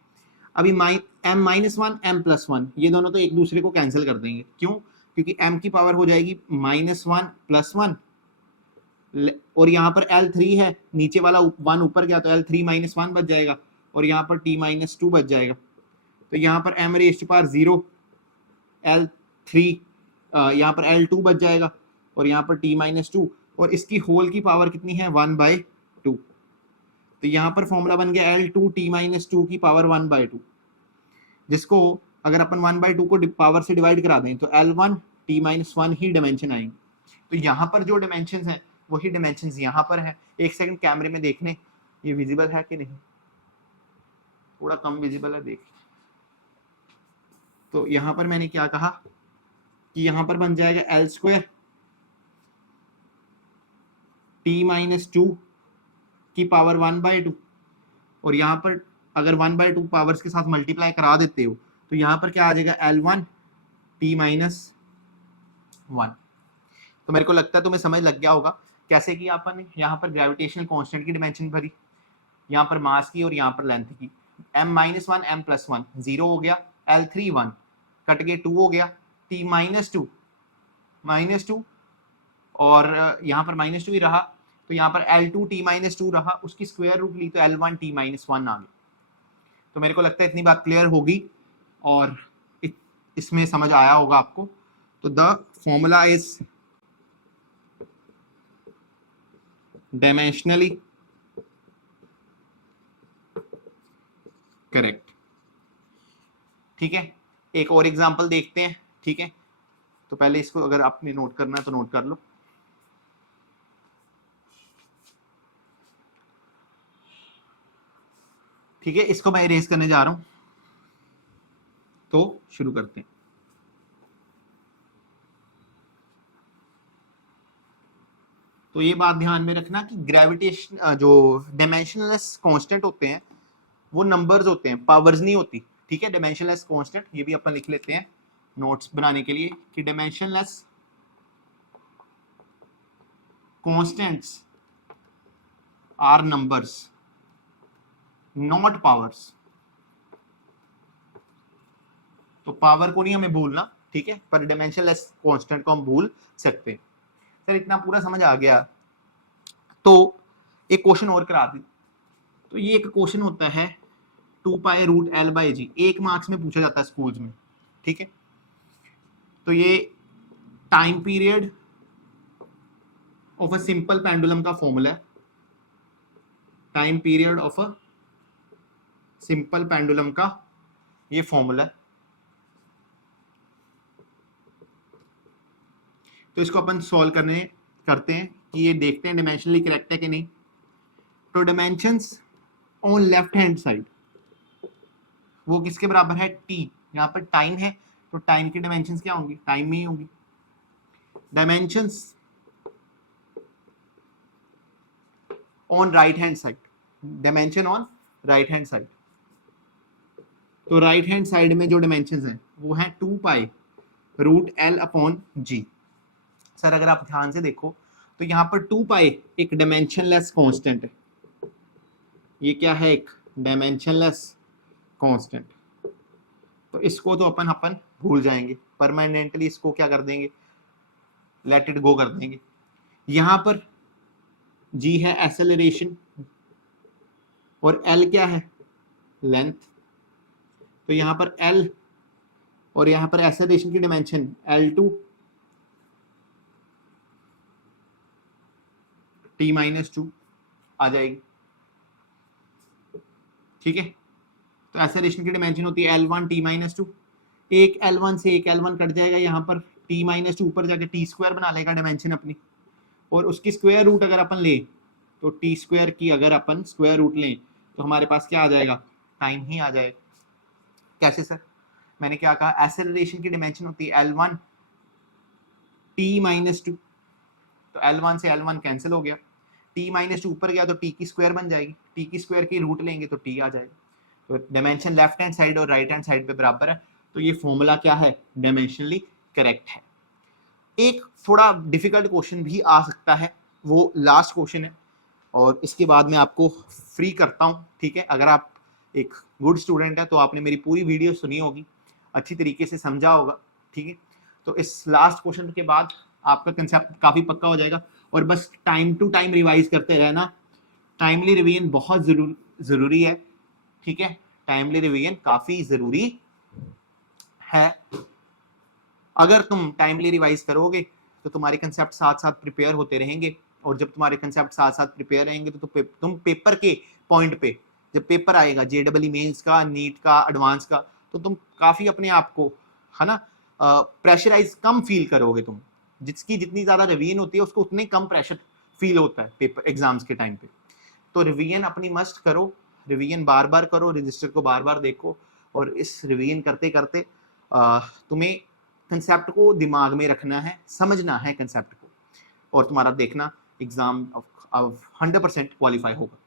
अभी m-1 m+1 ये दोनों तो एक दूसरे को कैंसिल कर देंगे, क्यों, क्योंकि m की पावर हो जाएगी -1 +1, और यहाँ पर L3 है, नीचे वाला 1 ऊपर गया तो L3 -1 बच जाएगा, और यहाँ पर t-2 बच जाएगा। तो यहाँ पर m रेज़्ड पावर 0 L3, यहाँ पर L2 बच जाएगा, और यहाँ पर t-2, और इसकी होल की पावर कितनी है, 1/2। तो यहाँ पर फॉर्मूला बन गया L2 t-2 की पावर 1/2, जिसको अगर अपन 1/2 को पावर से डिवाइड करा दें तो L1 t-1 ही डायमेंशन आएंगे। तो यहाँ पर जो डायमेंशन है वही डायमेंशन यहाँ पर है। एक सेकंड कैमरे में देखने ये विजिबल है कि नहीं, थोड़ा कम विजिबल है, देख। तो यहाँ पर मैंने क्या कहा कि यहाँ पर बन जाएगा L² t-2 की पावर 1/2, और यहाँ पर अगर 1/2 पावर्स के साथ मल्टीप्लाई करा देते हो तो यहाँ पर क्या आ जाएगा, L1 t-1। तो मेरे को लगता है तुम्हें समझ लग गया होगा कैसे कि अपन यहाँ पर ग्रेविटेशनल कांस्टेंट की डायमेंशन भरी, यहाँ पर मास की और यहाँ पर लेंथ की। m-1 m+1 0 हो गया, L3 1 कट गए 2 हो गया, t-2 -2, और यहाँ पर -2 ही रहा, तो यहाँ पर L2 t-2 रहा, उसकी स्क्वायर रूट ली तो L1 t-1 आ गया। तो मेरे को लगता है इतनी बात क्लियर होगी और इसमें समझ आया होगा आपको। तो the formula is dimensionally correct, ठीक है। एक और एग्जांपल देखते हैं, ठीक है। तो पहले इसको अगर आपने नोट करना है तो नोट कर लो। ठीक है, इसको मैं इरेज करने जा रहा हूं, तो शुरू करते हैं। तो ये बात ध्यान में रखना कि ग्रेविटेशन जो डायमेंशनलेस कांस्टेंट होते हैं वो नंबर्स होते हैं, पावर्स नहीं होती। ठीक है, डायमेंशनलेस कांस्टेंट ये भी अपन लिख लेते हैं नोट्स बनाने के लिए कि dimensionless constants are numbers not powers. तो पावर को नहीं हमें भूलना, ठीक है, पर डायमेंशनलेस कांस्टेंट को हम भूल सकते हैं। सर इतना पूरा समझ आ गया, तो एक क्वेश्चन और करा दी। तो ये एक क्वेश्चन होता है 2π√L/g, 1 मार्क्स में पूछा जाता है स्कूल्स में। ठीक है, तो ये time period of a simple pendulum का फॉर्मूला है। Time period of a simple pendulum का ये फॉर्मूला है। तो इसको अपन सॉल्व करते हैं कि ये देखते हैं डायमेंशनली करेक्ट है कि नहीं। तो dimensions on left hand side वो किसके बराबर है, t। यहाँ पर टाइम है तो टाइम की डायमेंशंस क्या होंगी, टाइम में ही होंगी। Dimensions on right hand side, dimension on right hand side, तो राइट हैंड साइड में जो डायमेंशंस हैं वो है 2π√L/g। सर अगर आप ध्यान से देखो तो यहाँ पर 2π एक डायमेंशनलेस कांस्टेंट है। ये क्या है, एक डायमेंशनलेस कांस्टेंट। तो इसको तो अपन भूल जाएंगे, परमानेंटली इसको क्या कर देंगे, लेट इट गो कर देंगे। यहाँ पर g है एक्सेलरेशन और l क्या है, लेंथ। तो यहाँ पर l और यहाँ पर एक्सेलरेशन की डायमेंशन L2 t-2 आ जाएगी। ठीक है, तो एक्सेलरेशन की डायमेंशन होती है L1 t-2। एक L1 से एक L1 कट जाएगा, यहाँ पर t-2 ऊपर जाके t² बना लेगा डायमेंशन अपनी, और उसकी स्क्वायर रूट अगर अपन ले तो t² की अगर अपन स्क्वायर रूट लें तो हमारे पास क्या आ जाएगा, टाइम ही आ जाएगा। कैसे सर, मैंने क्या कहा, एक्सेलरेशन की डायमेंशन होती है L1 t-2। तो L1 से L1 कैंसिल हो गया, t-2 ऊपर गया तो t की स्क्वायर बन जाएगी, t की स्क्वायर की रूट लेंगे तो t आ जाएगा। तो डायमेंशन लेफ्ट हैंड साइड और राइट हैंड साइड पे बराबर है, तो ये फॉर्मूला क्या है, डायमेंशनली करेक्ट है। एक थोड़ा डिफिकल्ट क्वेश्चन भी आ सकता है, वो लास्ट क्वेश्चन है और इसके बाद मैं आपको फ्री करता हूँ। ठीक है, अगर आप एक गुड स्टूडेंट है तो आपने मेरी पूरी वीडियो सुनी होगी, अच्छी तरीके से समझा होगा। ठीक है, तो इस लास्ट क्वेश्चन के बाद आपका कंसेप्ट काफी पक्का हो जाएगा, और बस टाइम टू टाइम रिवाइज करते रहना। टाइमली रिवीजन बहुत जरूरी है। ठीक है, टाइमली रिवीजन काफी जरूरी है। अगर तुम टाइमली रिवाइज करोगे तो तुम्हारे कंसेप्ट साथ साथ प्रिपेयर होते रहेंगे, और जब तुम्हारे कंसेप्ट साथ साथ प्रिपेयर रहेंगे तो तुम पेपर के पॉइंट पे, जब पेपर आएगा JEE मेंस का, नीट का, एडवांस का, तो तुम काफी अपने आप को, है ना, प्रेशराइज कम फील करोगे। तुम जिसकी जितनी ज्यादा रिवीजन होती है उसको उतने कम प्रेशर फील होता है पेपर एग्जाम्स के टाइम पे। तो रिवीजन अपनी मस्ट करो, रिवीजन बार बार करो, रजिस्टर को बार बार देखो, और इस रिवीजन करते करते तुम्हें कंसेप्ट को दिमाग में रखना है, समझना है कंसेप्ट को, और तुम्हारा देखना एग्जाम 100% क्वालिफाई होगा।